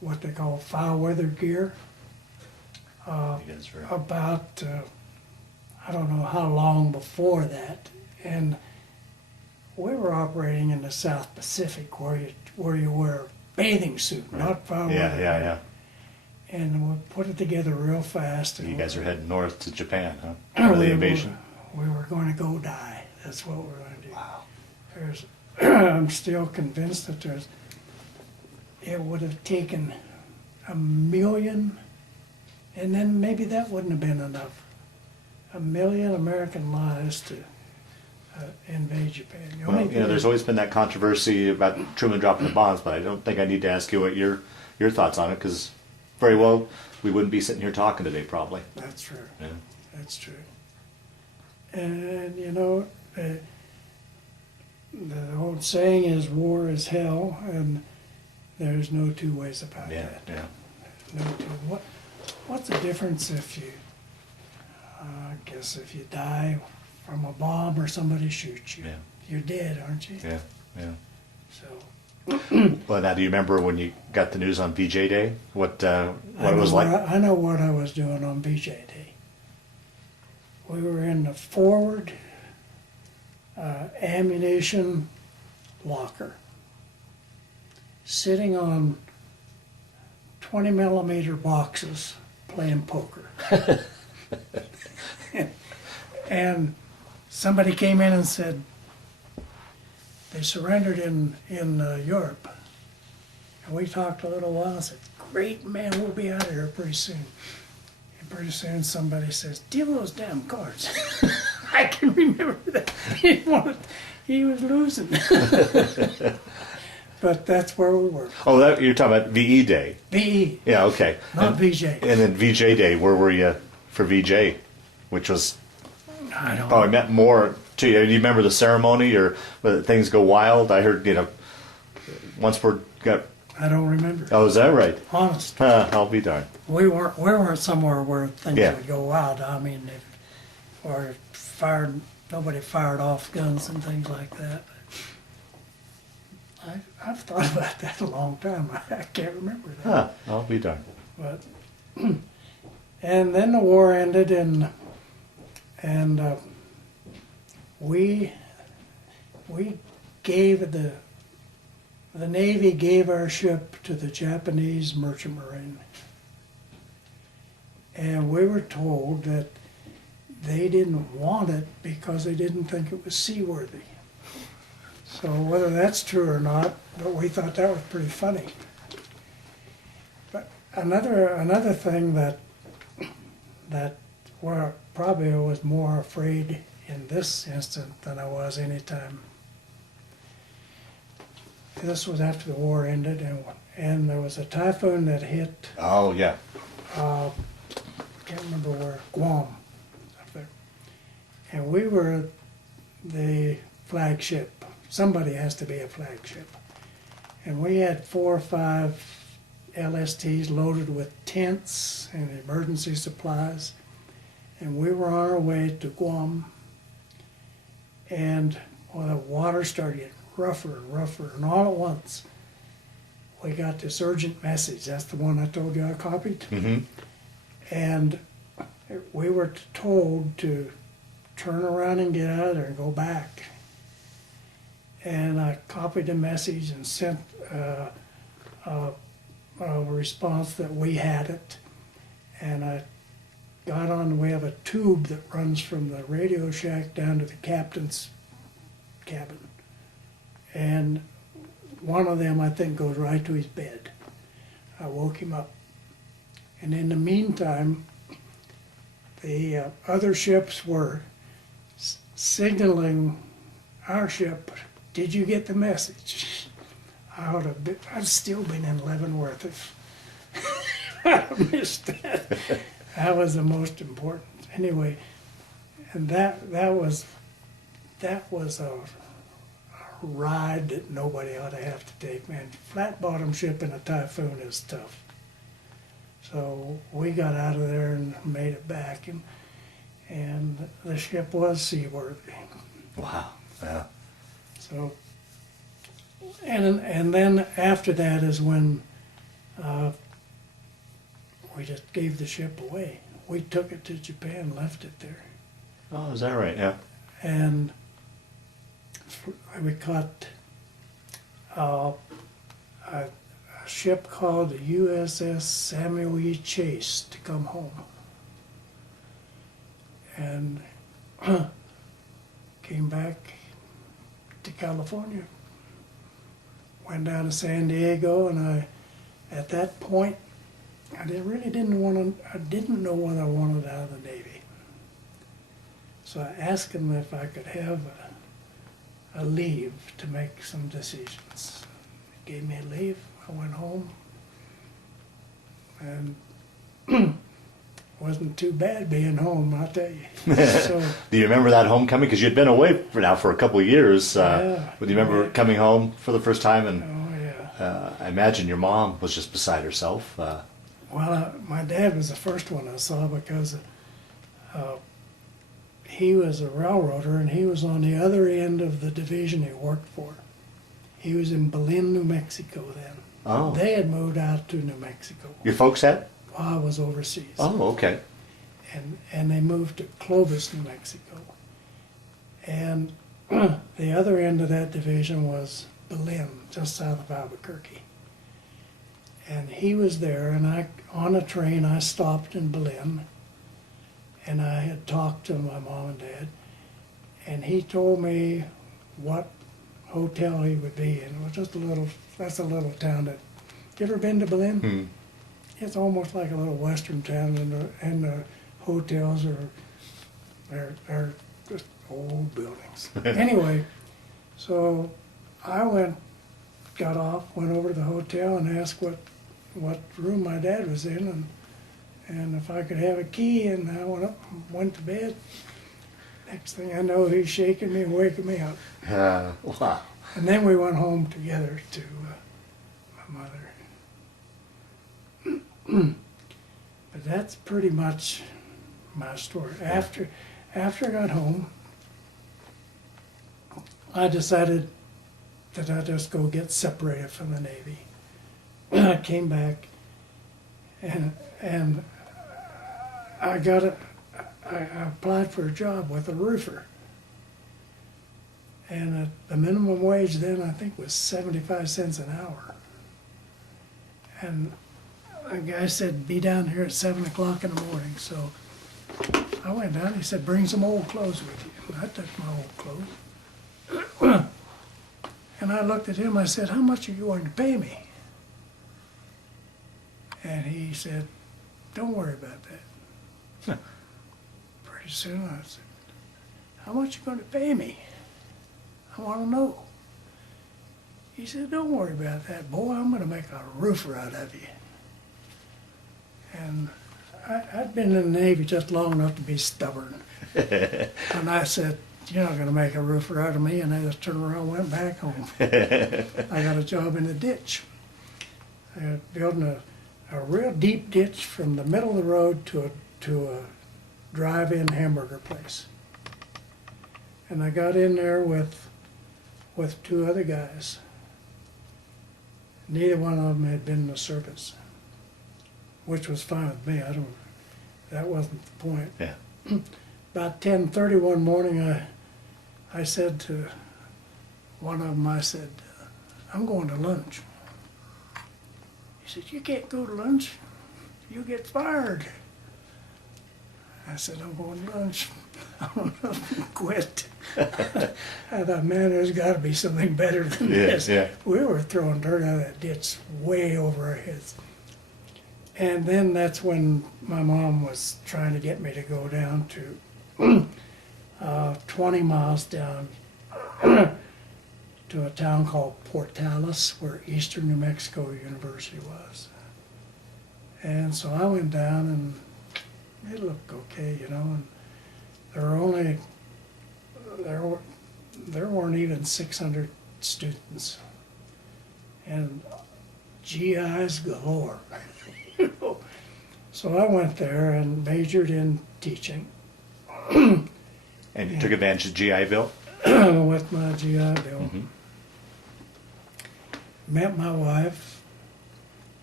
what they call foul weather gear about, I don't know how long before that. And we were operating in the South Pacific where you wear a bathing suit, not foul weather. Yeah. And we put it together real fast. And You guys are heading north to Japan, huh? For the invasion. We were going to go die. That's what we were going to do. Wow. I'm still convinced that it would have taken 1 million, and then maybe that wouldn't have been enough. 1 million American lives to invade Japan. The Well, only you know, there's thing- always been that controversy about Truman dropping the bombs, but I don't think I need to ask you what your thoughts on it, because very well we wouldn't be sitting here talking today, probably. That's true. Yeah. That's true. And you know, the old saying is war is hell, and there's no two ways about Yeah, that. yeah. No two. What's the difference if you, I guess if you die from a bomb or somebody shoots you? Yeah. You're dead, aren't you? Yeah, yeah. So Well, now, do you remember when you got the news on VJ Day? What it was like? I know what I was doing on BJ Day. We were in the forward ammunition locker, sitting on 20 millimeter boxes playing poker. And somebody came in and said, they surrendered in Europe. And we talked a little while and said, great, man, we'll be out of here pretty soon. And pretty soon somebody says, deal those damn cards. I can remember that. He was losing. But that's where we were. Oh, you're talking about VE Day. VE, Yeah, okay. not and, VJ. And then VJ Day, where were you for VJ? Which was I don't probably know. meant more to you. Do you remember the ceremony or whether things go wild? I heard, you know, once I don't remember. oh, is that right? Honest. I'll be darned. We weren't somewhere where things Yeah. would go out. I mean, nobody fired off guns and things like that. I've thought about that a long time. I can't remember that. I'll be darned. But and then the war ended, and we gave the Navy gave our ship to the Japanese Merchant Marine, and we were told that they didn't want it because they didn't think it was seaworthy. So whether that's true or not, but we thought that was pretty funny. But another thing that where probably I was more afraid in this instant than I was any time. This was after the war ended, and there was a typhoon that hit, Oh, yeah. can't remember where, Guam, up there. And we were the flagship. Somebody has to be a flagship. And we had 4 or 5 LSTs loaded with tents and emergency supplies. And we were on our way to Guam. And well, the water started getting rougher and rougher. And all at once, we got this urgent message. That's the one I told you I copied. Mm-hmm. And we were told to turn around and get out of there and go back. And I copied the message and sent a response that we had it. And I got on, we have a tube that runs from the radio shack down to the captain's cabin. And one of them, I think, goes right to his bed. I woke him up. And in the meantime, the other ships were signaling our ship, did you get the message? I'd still been in Leavenworth if I missed that. That was the most important. Anyway, and that was a ride that nobody ought to have to take, man. Flat bottom ship in a typhoon is tough. So we got out of there and made it back, and the ship was seaworthy. Wow. Yeah. So, and then after that is when we just gave the ship away. We took it to Japan, left it there, Oh, is that right? Yeah. and we caught a ship called the USS Samuel E. Chase to come home, and came back to California. Went down to San Diego, and at that point, really didn't want to, I didn't know what I wanted out of the Navy. So I asked him if I could have a leave to make some decisions. He gave me a leave. I went home, and wasn't too bad being home, I'll tell you. So, Do you remember that homecoming? Because you'd been away for a couple of years. Yeah. Do you remember coming home for the first time? And oh yeah. I imagine your mom was just beside herself. Well, my dad was the first one I saw because he was a railroader and he was on the other end of the division he worked for. He was in Belen, New Mexico then. Oh. They had moved out to New Mexico Your folks had? while I was overseas. Oh, okay. And they moved to Clovis, New Mexico. And the other end of that division was Belen, just south of Albuquerque. And he was there, and on a train I stopped in Belen, and I had talked to my mom and dad, and he told me what hotel he would be in. It was just that's a little town that, you ever been to Belen? It's almost like a little western town, and the hotels are just old buildings. Anyway, so I got off, went over to the hotel and asked what room my dad was in, and if I could have a key, and I went up and went to bed. Next thing I know, he's shaking me and waking me up. Wow. And then we went home together to my mother. But that's pretty much my story. After I got home, I decided that I'd just go get separated from the Navy. I came back, and I applied for a job with a roofer. And the minimum wage then, I think, was 75 cents an hour. And the guy said, be down here at 7 o'clock in the morning. So I went down, he said, bring some old clothes with you. And I took my old clothes. And I looked at him, I said, how much are you going to pay me? And he said, don't worry about that. Pretty soon I said, how much are you going to pay me? I want to know. He said, don't worry about that, boy. I'm going to make a roofer out of you. And I'd been in the Navy just long enough to be stubborn. And I said, you're not going to make a roofer out of me. And I just turned around and went back home. I got a job in the ditch. Building a real deep ditch from the middle of the road to a drive-in hamburger place. And I got in there with two other guys. Neither one of them had been in the service, which was fine with me. That wasn't the point. Yeah. About 10:30 one morning, I said to one of them, I said, I'm going to lunch. He said, you can't go to lunch. You'll get fired. I said, I'm going to lunch. I'm going to quit. I thought, man, there's got to be something better than this. Yeah. We were throwing dirt out of that ditch way over our heads. And then that's when my mom was trying to get me to go down to 20 miles down to a town called Portales, where Eastern New Mexico University was. And so I went down, and it looked okay, you know, and there weren't even 600 students, and GIs galore. You know. So I went there and majored in teaching. And you took advantage of GI Bill? With my GI Bill. Met my wife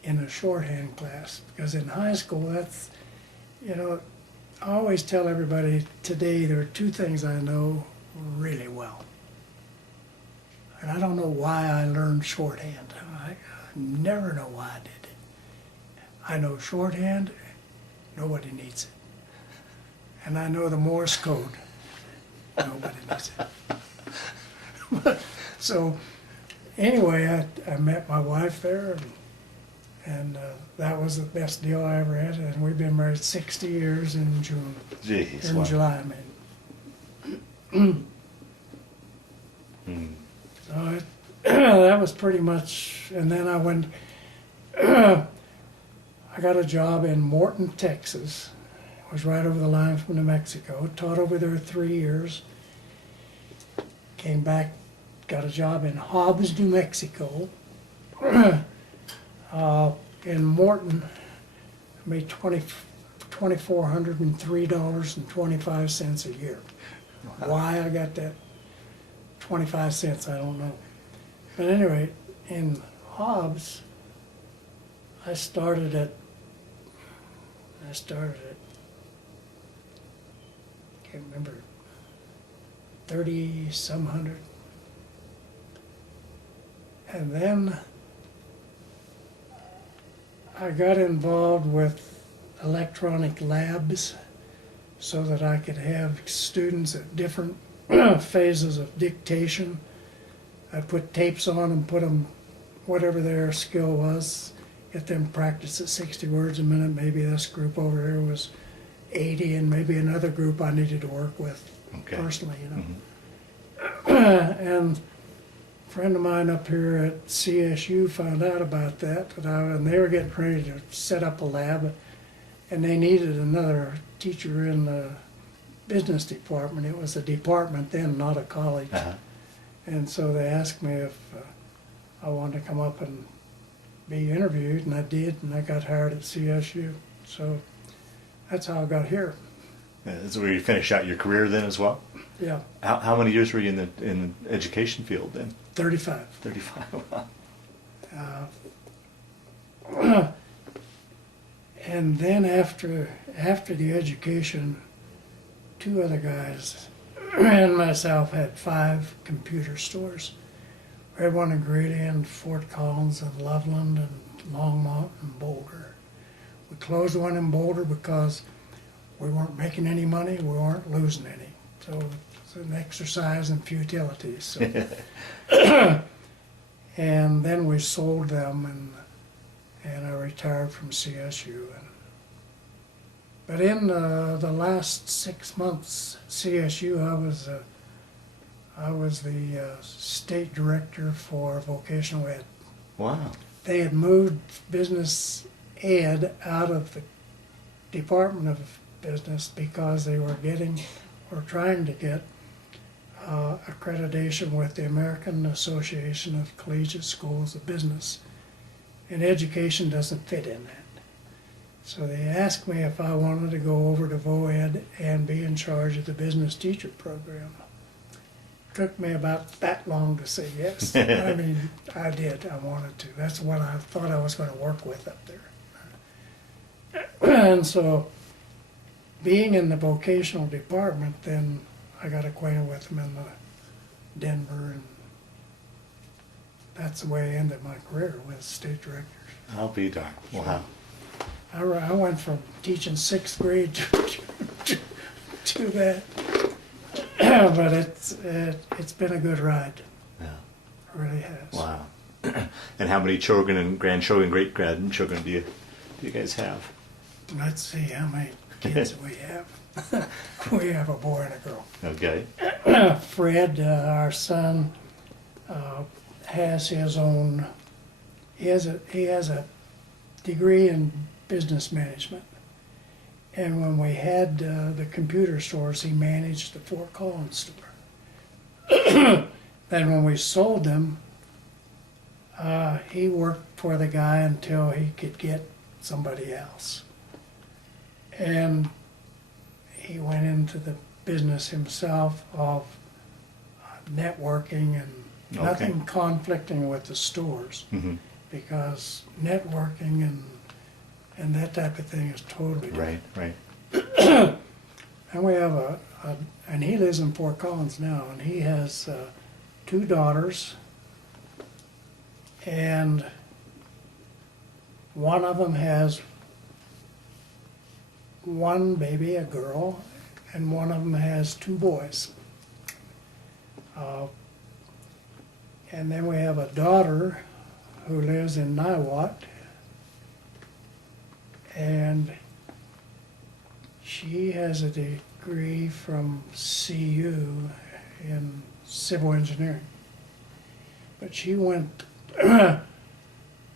in a shorthand class, because in high school, that's, you know, I always tell everybody today there are two things I know really well. And I don't know why I learned shorthand. I never know why I did it. I know shorthand, nobody needs it. And I know the Morse code, nobody needs it. So anyway, I met my wife there, And that was the best deal I ever had, and we've been married 60 years in June, Jeez. in wow. July, I mean. Hmm. So that was pretty much, and then I went, I got a job in Morton, Texas. It was right over the line from New Mexico. Taught over there 3 years. Came back, got a job in Hobbs, New Mexico. In Morton, I made $2,403.25 a year. Why I got that 25 cents, I don't know. But anyway, in Hobbs, I started at, can't remember, 30-some hundred. And then I got involved with electronic labs so that I could have students at different phases of dictation. I put tapes on and put them, whatever their skill was, get them practice at 60 words a minute. Maybe this group over here was 80, and maybe another group I needed to work with personally, you know. Mm-hmm. And a friend of mine up here at CSU found out about that, and they were getting ready to set up a lab, and they needed another teacher in the business department. It was a department then, not a college. Uh-huh. And so they asked me if I wanted to come up and be interviewed, and I did, and I got hired at CSU. So that's how I got here. Is where you finish out your career then as well? Yeah, How many years were you in the education field then? 35. 35. Wow. And then after the education, two other guys and myself had 5 computer stores. We had one in Grady and Fort Collins and Loveland and Longmont and Boulder. We closed one in Boulder because we weren't making any money, we weren't losing any. So it's an exercise in futility. So. And then we sold them, and I retired from CSU. But in the last 6 months, CSU, I was the state director for vocational ed. Wow. They had moved business ed out of the Department of Business because they were trying to get accreditation with the American Association of Collegiate Schools of Business. And education doesn't fit in that. So they asked me if I wanted to go over to VOED and be in charge of the business teacher program. Took me about that long to say yes. I mean, I did. I wanted to. That's what I thought I was going to work with up there. And so, being in the vocational department, then I got acquainted with them in Denver, and that's the way I ended my career with state directors. I'll be darned. Wow. I went from teaching 6th grade to that, but it's been a good ride. Yeah. It really has. Wow. And how many children and grandchildren, great-grandchildren do you guys have? Let's see how many kids we have. We have a boy and a girl. Okay. Fred, our son, has his own. He has a degree in business management, and when we had the computer stores, he managed the Fort Collins store. Then when we sold them, he worked for the guy until he could get somebody else, and he went into the business himself of networking and nothing conflicting with the stores, because networking and that type of thing is totally different. Right. And we have and he lives in Fort Collins now, and he has 2 daughters, and one of them has one baby, a girl, and one of them has 2 boys. And then we have a daughter who lives in Niwot, and she has a degree from CU in civil engineering. But she went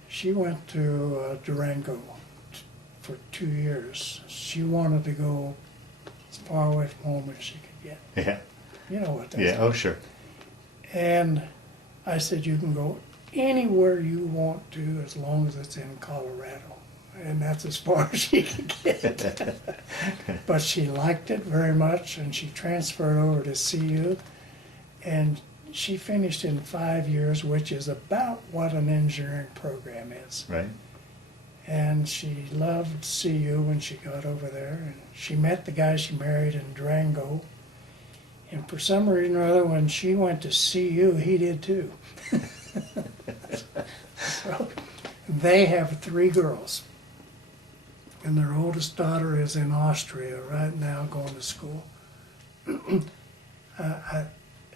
she went to Durango for 2 years. She wanted to go as far away from home as she could get. Yeah. You know what that's Yeah. like. Oh, sure. And I said, you can go anywhere you want to as long as it's in Colorado. And that's as far as she could get. But she liked it very much, and she transferred over to CU. And she finished in 5 years, which is about what an engineering program is. Right. And she loved CU when she got over there. And she met the guy she married in Durango. And for some reason or other, when she went to CU, he did too. So they have 3 girls. And their oldest daughter is in Austria right now going to school.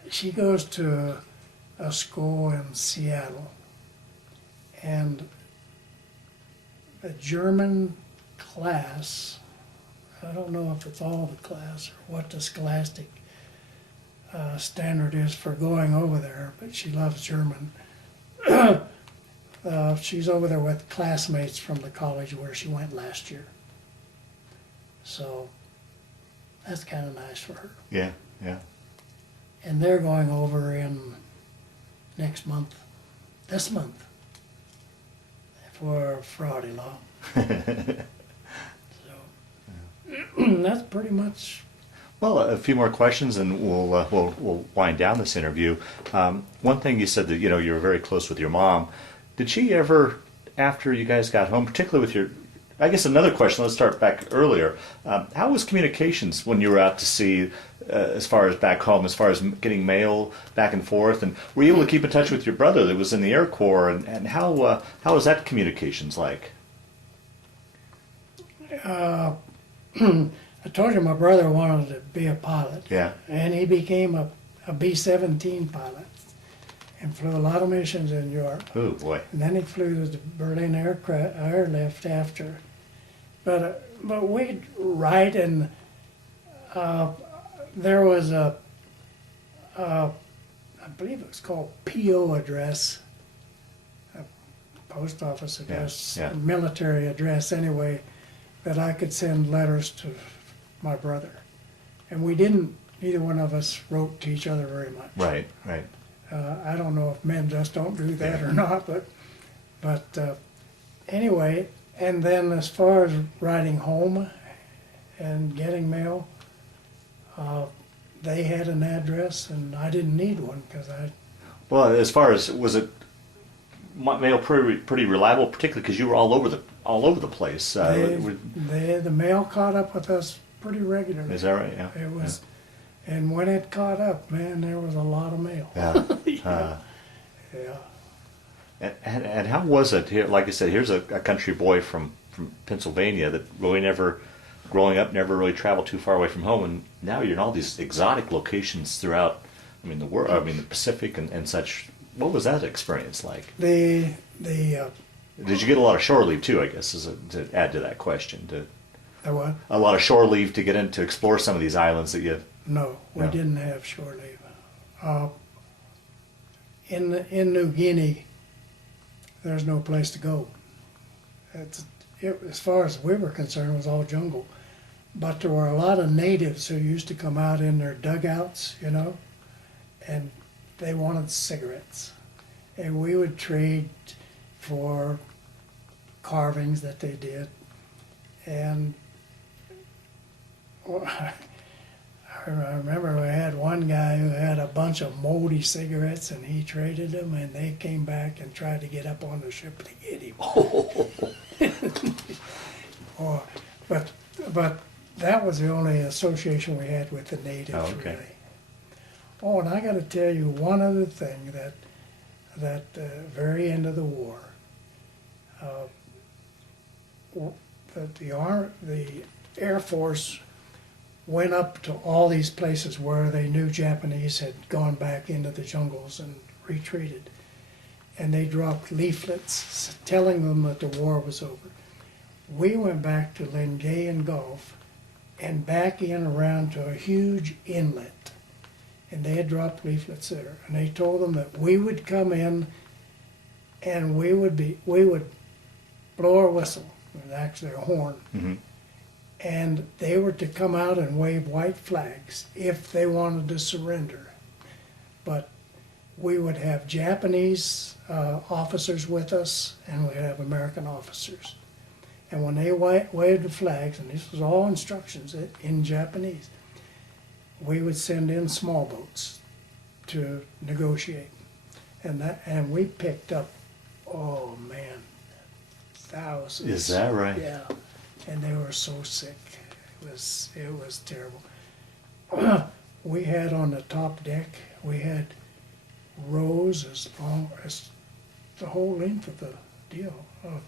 She goes to a school in Seattle. And the German class, I don't know if it's all the class or what the scholastic standard is for going over there, but she loves German. She's over there with classmates from the college where she went last year. So that's kind of nice for her. Yeah. Yeah. And they're going over in this month, for Friday law. So that's pretty much. Well, a few more questions, and we'll wind down this interview. One thing you said that you were very close with your mom. Did she ever, after you guys got home, particularly with your, I guess another question. Let's start back earlier. How was communications when you were out to sea, as far as back home, as far as getting mail back and forth, and were you able to keep in touch with your brother that was in the Air Corps, and how was that communications like? I told you my brother wanted to be a pilot. Yeah. And he became a B-17 pilot and flew a lot of missions in Europe. Oh boy. And then he flew the Berlin airlift after. But we'd write, and there was I believe it was called PO address, a post office address, Yeah. military address anyway, that I could send letters to my brother. And we didn't, neither one of us wrote to each other very much. Right. Right. I don't know if men just don't do that or not, but anyway, and then as far as writing home and getting mail, they had an address and I didn't need one because Well, as far as, was it mail pretty reliable, particularly because you were all over the place? the mail caught up with us pretty regularly. Is that right? Yeah. It was, and when it caught up, man, there was a lot of mail. Yeah. Yeah. And how was it here? Like I said, here's a country boy from Pennsylvania that really growing up, never really traveled too far away from home, and now you're in all these exotic locations throughout. The world. The Pacific and such. What was that experience like? The Did you get a lot of shore leave too? I guess to add to that question, what? a lot of shore leave to get in to explore some of these islands that you. No, we No. didn't have shore leave. In New Guinea, there's no place to go. As far as we were concerned, it was all jungle. But there were a lot of natives who used to come out in their dugouts, and they wanted cigarettes. And we would trade for carvings that they did. And I remember we had one guy who had a bunch of moldy cigarettes, and he traded them, and they came back and tried to get up on the ship to get him. But that was the only association we had with the natives, Oh, okay. really. Oh, and I got to tell you one other thing, that very end of the war, that the Air Force went up to all these places where they knew Japanese had gone back into the jungles and retreated. And they dropped leaflets telling them that the war was over. we went back to Lingayen Gulf and back in around to a huge inlet. And they had dropped leaflets there. And they told them that we would come in and we would blow our whistle, it was actually a horn. Mm-hmm. And they were to come out and wave white flags if they wanted to surrender. But we would have Japanese officers with us, and we'd have American officers. And when they waved the flags, and this was all instructions in Japanese, we would send in small boats to negotiate. And we picked up, oh man, thousands. Is that right? Yeah, and they were so sick. It was terrible. We had on the top deck, we had rows as long as the whole length of the deal of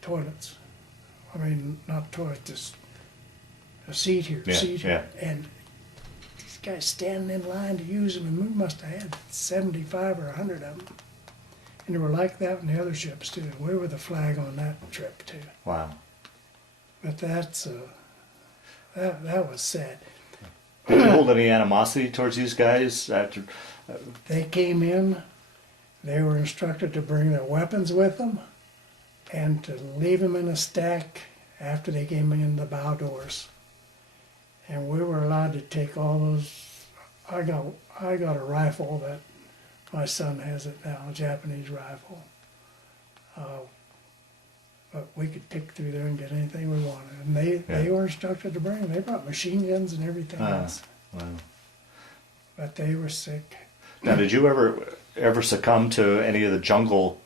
toilets. I mean, not toilets, just a seat here, Yeah, seat here. yeah. And these guys standing in line to use them, and we must have had 75 or 100 of them. And they were like that in the other ships too. We were the flag on that trip too. Wow. But that's that was sad. Did you hold any animosity towards these guys after? They came in, they were instructed to bring their weapons with them and to leave them in a stack after they came in the bow doors. And we were allowed to take all those. I got a rifle that my son has it now, a Japanese rifle. But we could pick through there and get anything we wanted. And they were instructed to bring them. They brought machine guns and everything else. Wow. But they were sick. Now, did you ever succumb to any of the jungle,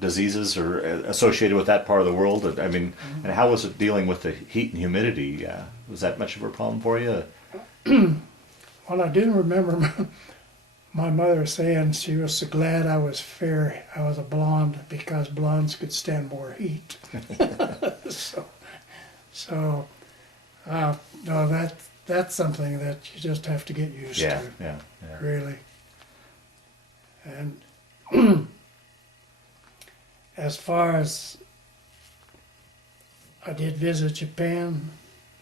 diseases or associated with that part of the world? I mean, and how was it dealing with the heat and humidity? Was that much of a problem for you? Well, I do remember my mother saying she was so glad I was fair, I was a blonde, because blondes could stand more heat. No, that's something that you just have to get used to. Yeah. Really. And as far as I did visit Japan,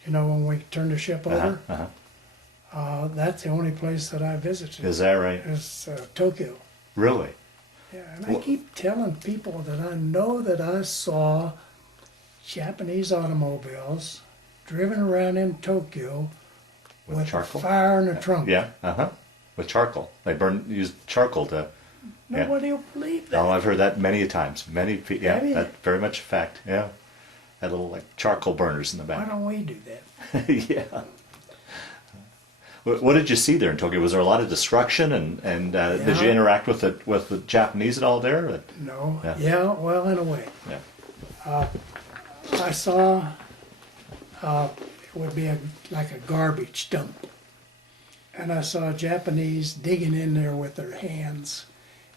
when we turned the ship over, that's the only place that I visited. Is that right? Is Tokyo. Really? Yeah, and I keep telling people that I know that I saw Japanese automobiles driven around in Tokyo with charcoal? fire in the trunk. Yeah. With charcoal. They used charcoal to. Nobody will believe that. Oh, I've heard that many times. Yeah, Have you? that's very much a fact. Yeah. Had little charcoal burners in the Why back. don't we do that? Yeah. What did you see there in Tokyo? Was there a lot of destruction, and did you interact with the Japanese at all there? No. Yeah. Yeah, well, in a way. Yeah. I saw it would be like a garbage dump. And I saw Japanese digging in there with their hands.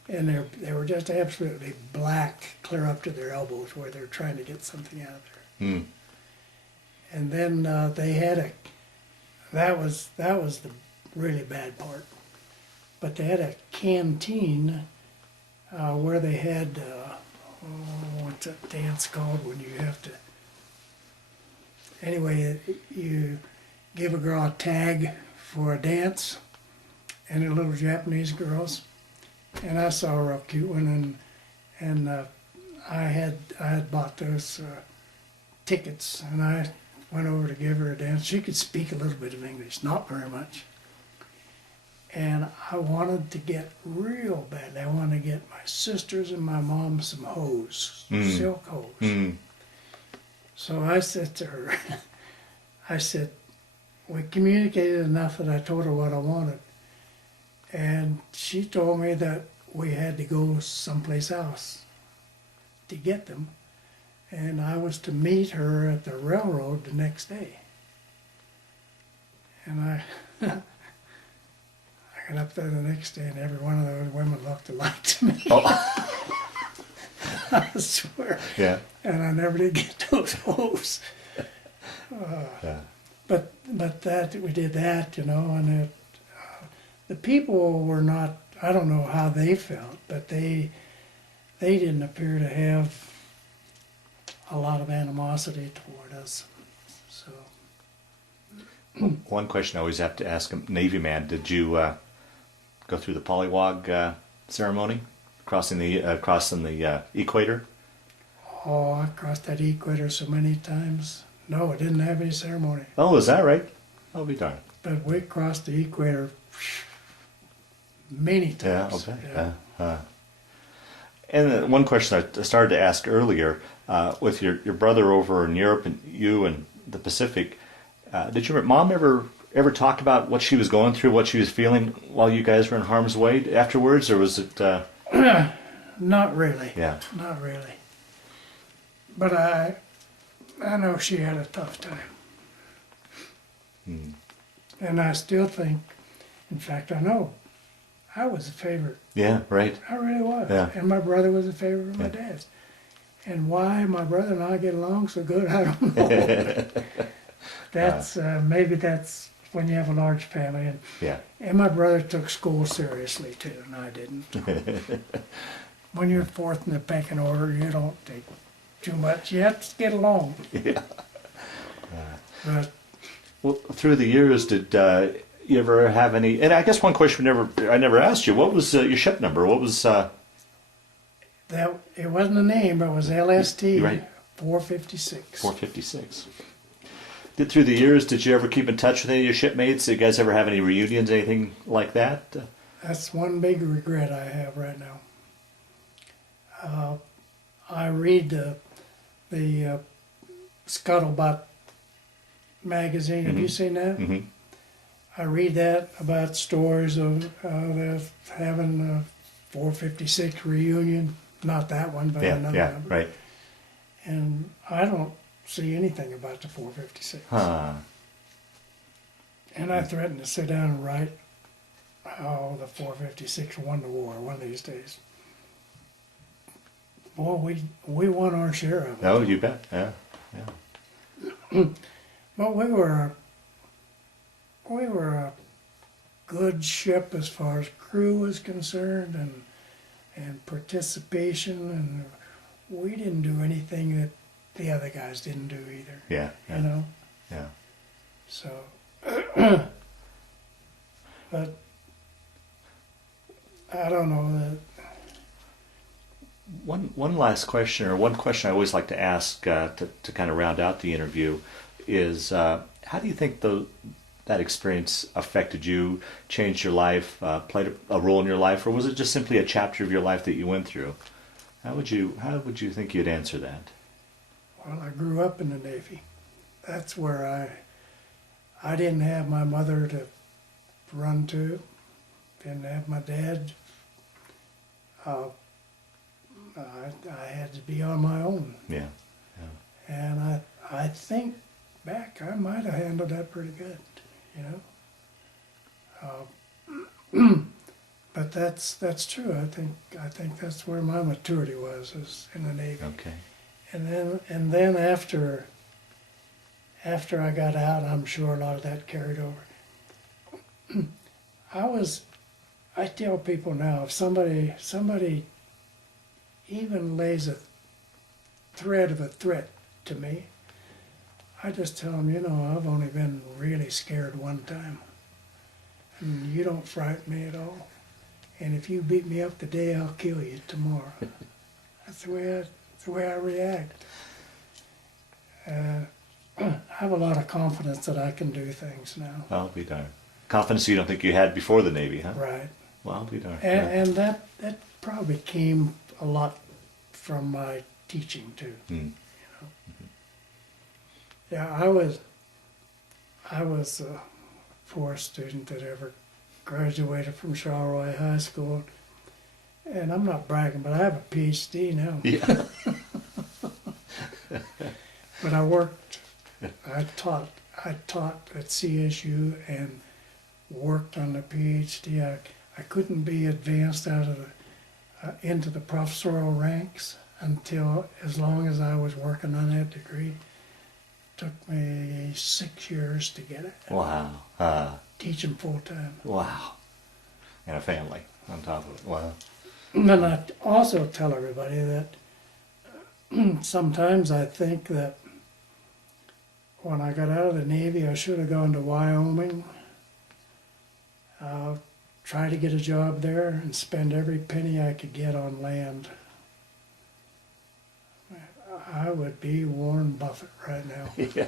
And they were just absolutely black, clear up to their elbows, where they're trying to get something out of there. Hmm. And then they had that was the really bad part. But they had a canteen where they had, what's that dance called when you have to, anyway, you give a girl a tag for a dance, and the little Japanese girls. And I saw a real cute one, and I had bought those tickets, and I went over to give her a dance. She could speak a little bit of English, not very much. And I wanted to get real bad. I wanted to get my sisters and my mom some hose, silk hose. So I said to her, we communicated enough that I told her what I wanted. And she told me that we had to go someplace else to get them. And I was to meet her at the railroad the next day. And I got up there the next day, and every one of those women looked alike to me. Oh. I swear. Yeah. And I never did get those hose. Yeah. But that we did that, and the people were not. I don't know how they felt, but they didn't appear to have a lot of animosity toward us. So One question I always have to ask a Navy man: did you go through the polywog ceremony, crossing the equator? oh, I crossed that equator so many times. No, it didn't have any ceremony, Oh, is that right? I'll be darned. but we crossed the equator many Yeah, times. okay. Yeah. And one question I started to ask earlier, with your brother over in Europe and you in the Pacific, did your mom ever talk about what she was going through, what she was feeling while you guys were in harm's way afterwards, or was it? Not really. Yeah. Not really. But I know she had a tough time. And I still think, in fact, I know I was a favorite. Yeah. Right. I really was. Yeah. And my brother was a favorite of my Yeah. dad's. And why my brother and I get along so good, I don't know. That's maybe that's when you have a large family. Yeah. And my brother took school seriously too, and I didn't. When you're fourth in the pecking order, you don't take too much. You have to get along. Yeah. But Well, through the years, did you ever have any? And I guess one question I never asked you. What was your ship number? What was? that it wasn't a name, but it was LST Right. 456. 456. Through the years, did you ever keep in touch with any of your shipmates? Did you guys ever have any reunions, anything like that? That's one big regret I have right now. I read the Scuttlebutt magazine. Have you seen that? Mm-hmm. I read that about stories of having a 456 reunion. Not that one, but Yeah. another Yeah. number. Right. And I don't see anything about the 456. Huh. And I threatened to sit down and write how the 456 won the war one of these days. Boy, we won our share of it. Oh, you bet. Yeah. Yeah. But we were a good ship as far as crew was concerned and participation, and we didn't do anything that the other guys didn't do either. Yeah. You know? Yeah. So, but I don't know. One last question, or one question I always like to ask to kind of round out the interview is, how do you think that experience affected you, changed your life, played a role in your life, or was it just simply a chapter of your life that you went through? How would you think you'd answer that? Well, I grew up in the Navy. That's where I didn't have my mother to run to, didn't have my dad. I had to be on my own. Yeah. And I think back, I might have handled that pretty good, you know. But that's true. I think that's where my maturity was in the Navy. Okay. And then after I got out, I'm sure a lot of that carried over. I tell people now, if somebody even lays a thread of a threat to me, I just tell them, you know, I've only been really scared one time. And you don't frighten me at all. And if you beat me up today, I'll kill you tomorrow. That's the way I react. I have a lot of confidence that I can do things now. I'll be darned. Confidence you don't think you had before the Navy, huh? Right. Well, I'll be darned. And that probably came a lot from my teaching too. Mm. Yeah, I was the poorest student that ever graduated from Charleroi High School. And I'm not bragging, but I have a PhD now. Yeah. But I taught at CSU and worked on the PhD. I couldn't be advanced out of into the professorial ranks until as long as I was working on that degree. Took me 6 years to get it. Wow. Teaching full time. Wow. And a family on top of it. Wow. And then I also tell everybody that sometimes I think that when I got out of the Navy, I should have gone to Wyoming, try to get a job there, and spend every penny I could get on land. I would be Warren Buffett right now. Yeah.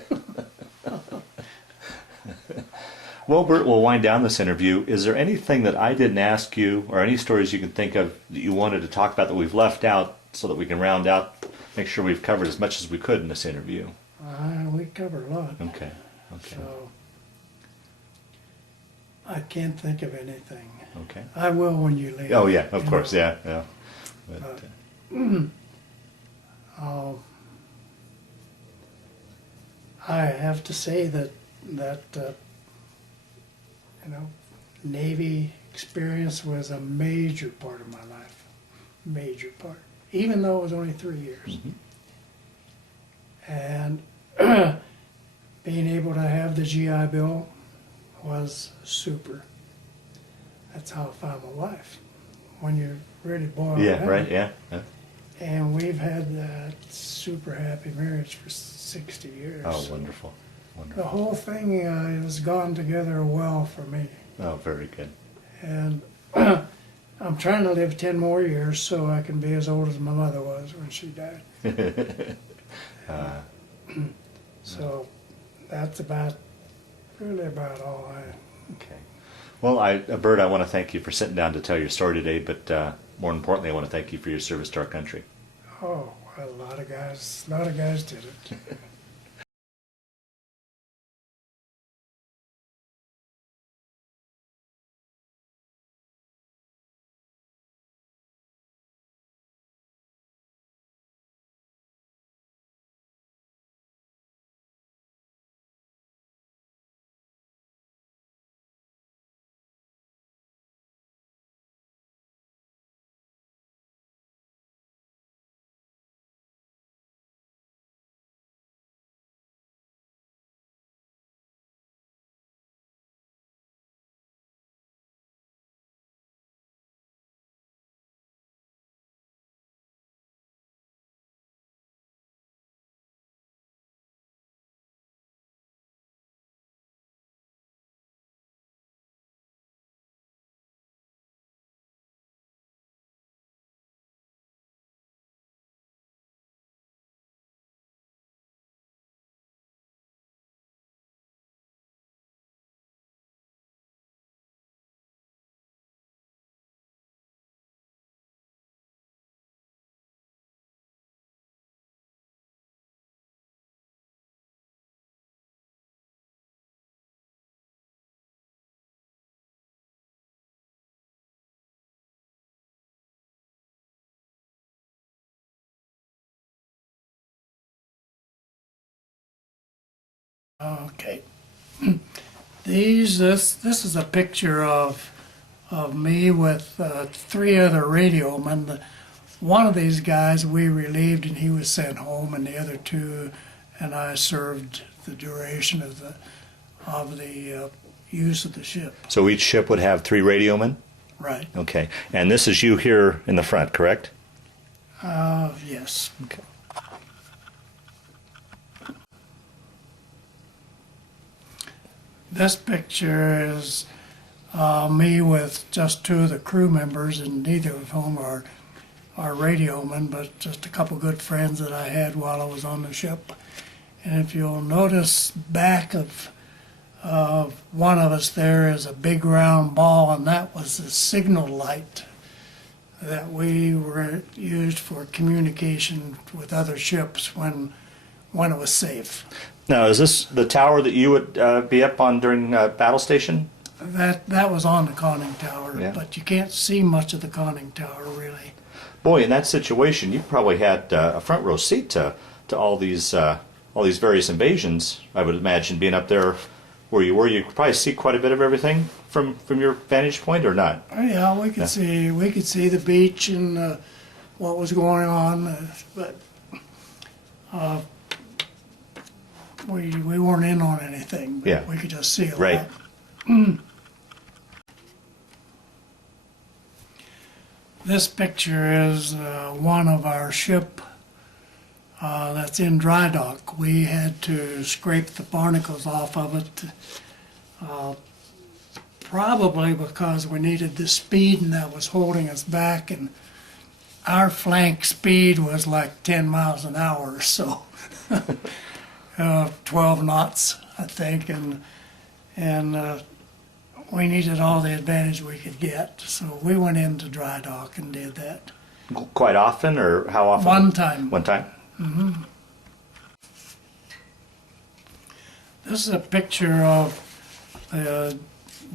Well, Bert, we'll wind down this interview. Is there anything that I didn't ask you, or any stories you can think of that you wanted to talk about that we've left out, so that we can round out, make sure we've covered as much as we could in this interview? We covered a lot. Okay. Okay. So I can't think of anything. Okay. I will when you leave. Oh yeah, of you course, know. yeah, yeah. But, I have to say that Navy experience was a major part of my life, major part. Even though it was only 3 years, and being able to have the GI Bill was super. That's how I found my wife. When you really boil it yeah, down. right, yeah. Yeah. And we've had that super happy marriage for 60 years. Oh, wonderful, The wonderful. whole thing has gone together well for me. Oh, very good. And I'm trying to live 10 more years so I can be as old as my mother was when she died. So that's really about all I... Okay. Well, Bert, I want to thank you for sitting down to tell your story today, but more importantly, I want to thank you for your service to our country. Oh, well, a lot of guys did it. Okay. This is a picture of me with 3 other radiomen. One of these guys we relieved and he was sent home, and the other 2 and I served the duration of the use of the ship. So each ship would have 3 radiomen? Right. Okay. And this is you here in the front, correct? Yes. Okay. This picture is me with just 2 of the crew members, and neither of whom are radiomen, but just a couple good friends that I had while I was on the ship. And if you'll notice, back of one of us there is a big round ball, and that was the signal light that we were used for communication with other ships when it was safe. Now, is this the tower that you would be up on during battle station? That was on the conning tower, Yeah. but you can't see much of the conning tower really. Boy, in that situation, you probably had a front row seat to all these various invasions. I would imagine, being up there where you were, you could probably see quite a bit of everything from your vantage point, or not? Oh, yeah, we could see the beach and what was going on, but we weren't in on anything. But Yeah. we could just see a Right. lot. This picture is one of our ship that's in dry dock. We had to scrape the barnacles off of it, probably because we needed the speed and that was holding us back, and our flank speed was like 10 miles an hour, so 12 knots, I think, and we needed all the advantage we could get, so we went into dry dock and did that. Quite often, or how often? One time. One time? This is a picture of the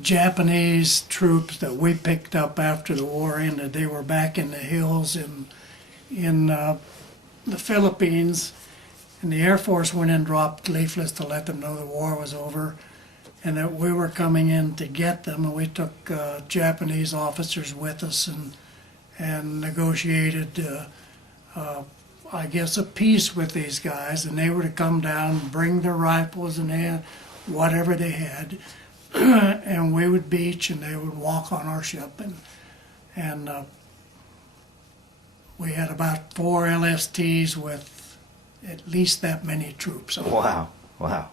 Japanese troops that we picked up after the war ended. They were back in the hills in the Philippines, and the Air Force went and dropped leaflets to let them know the war was over and that we were coming in to get them, and we took Japanese officers with us and negotiated I guess a peace with these guys, and they were to come down and bring their rifles and whatever they had, and we would beach and they would walk on our ship, and we had about 4 LSTs with at least that many troops on. Wow, wow.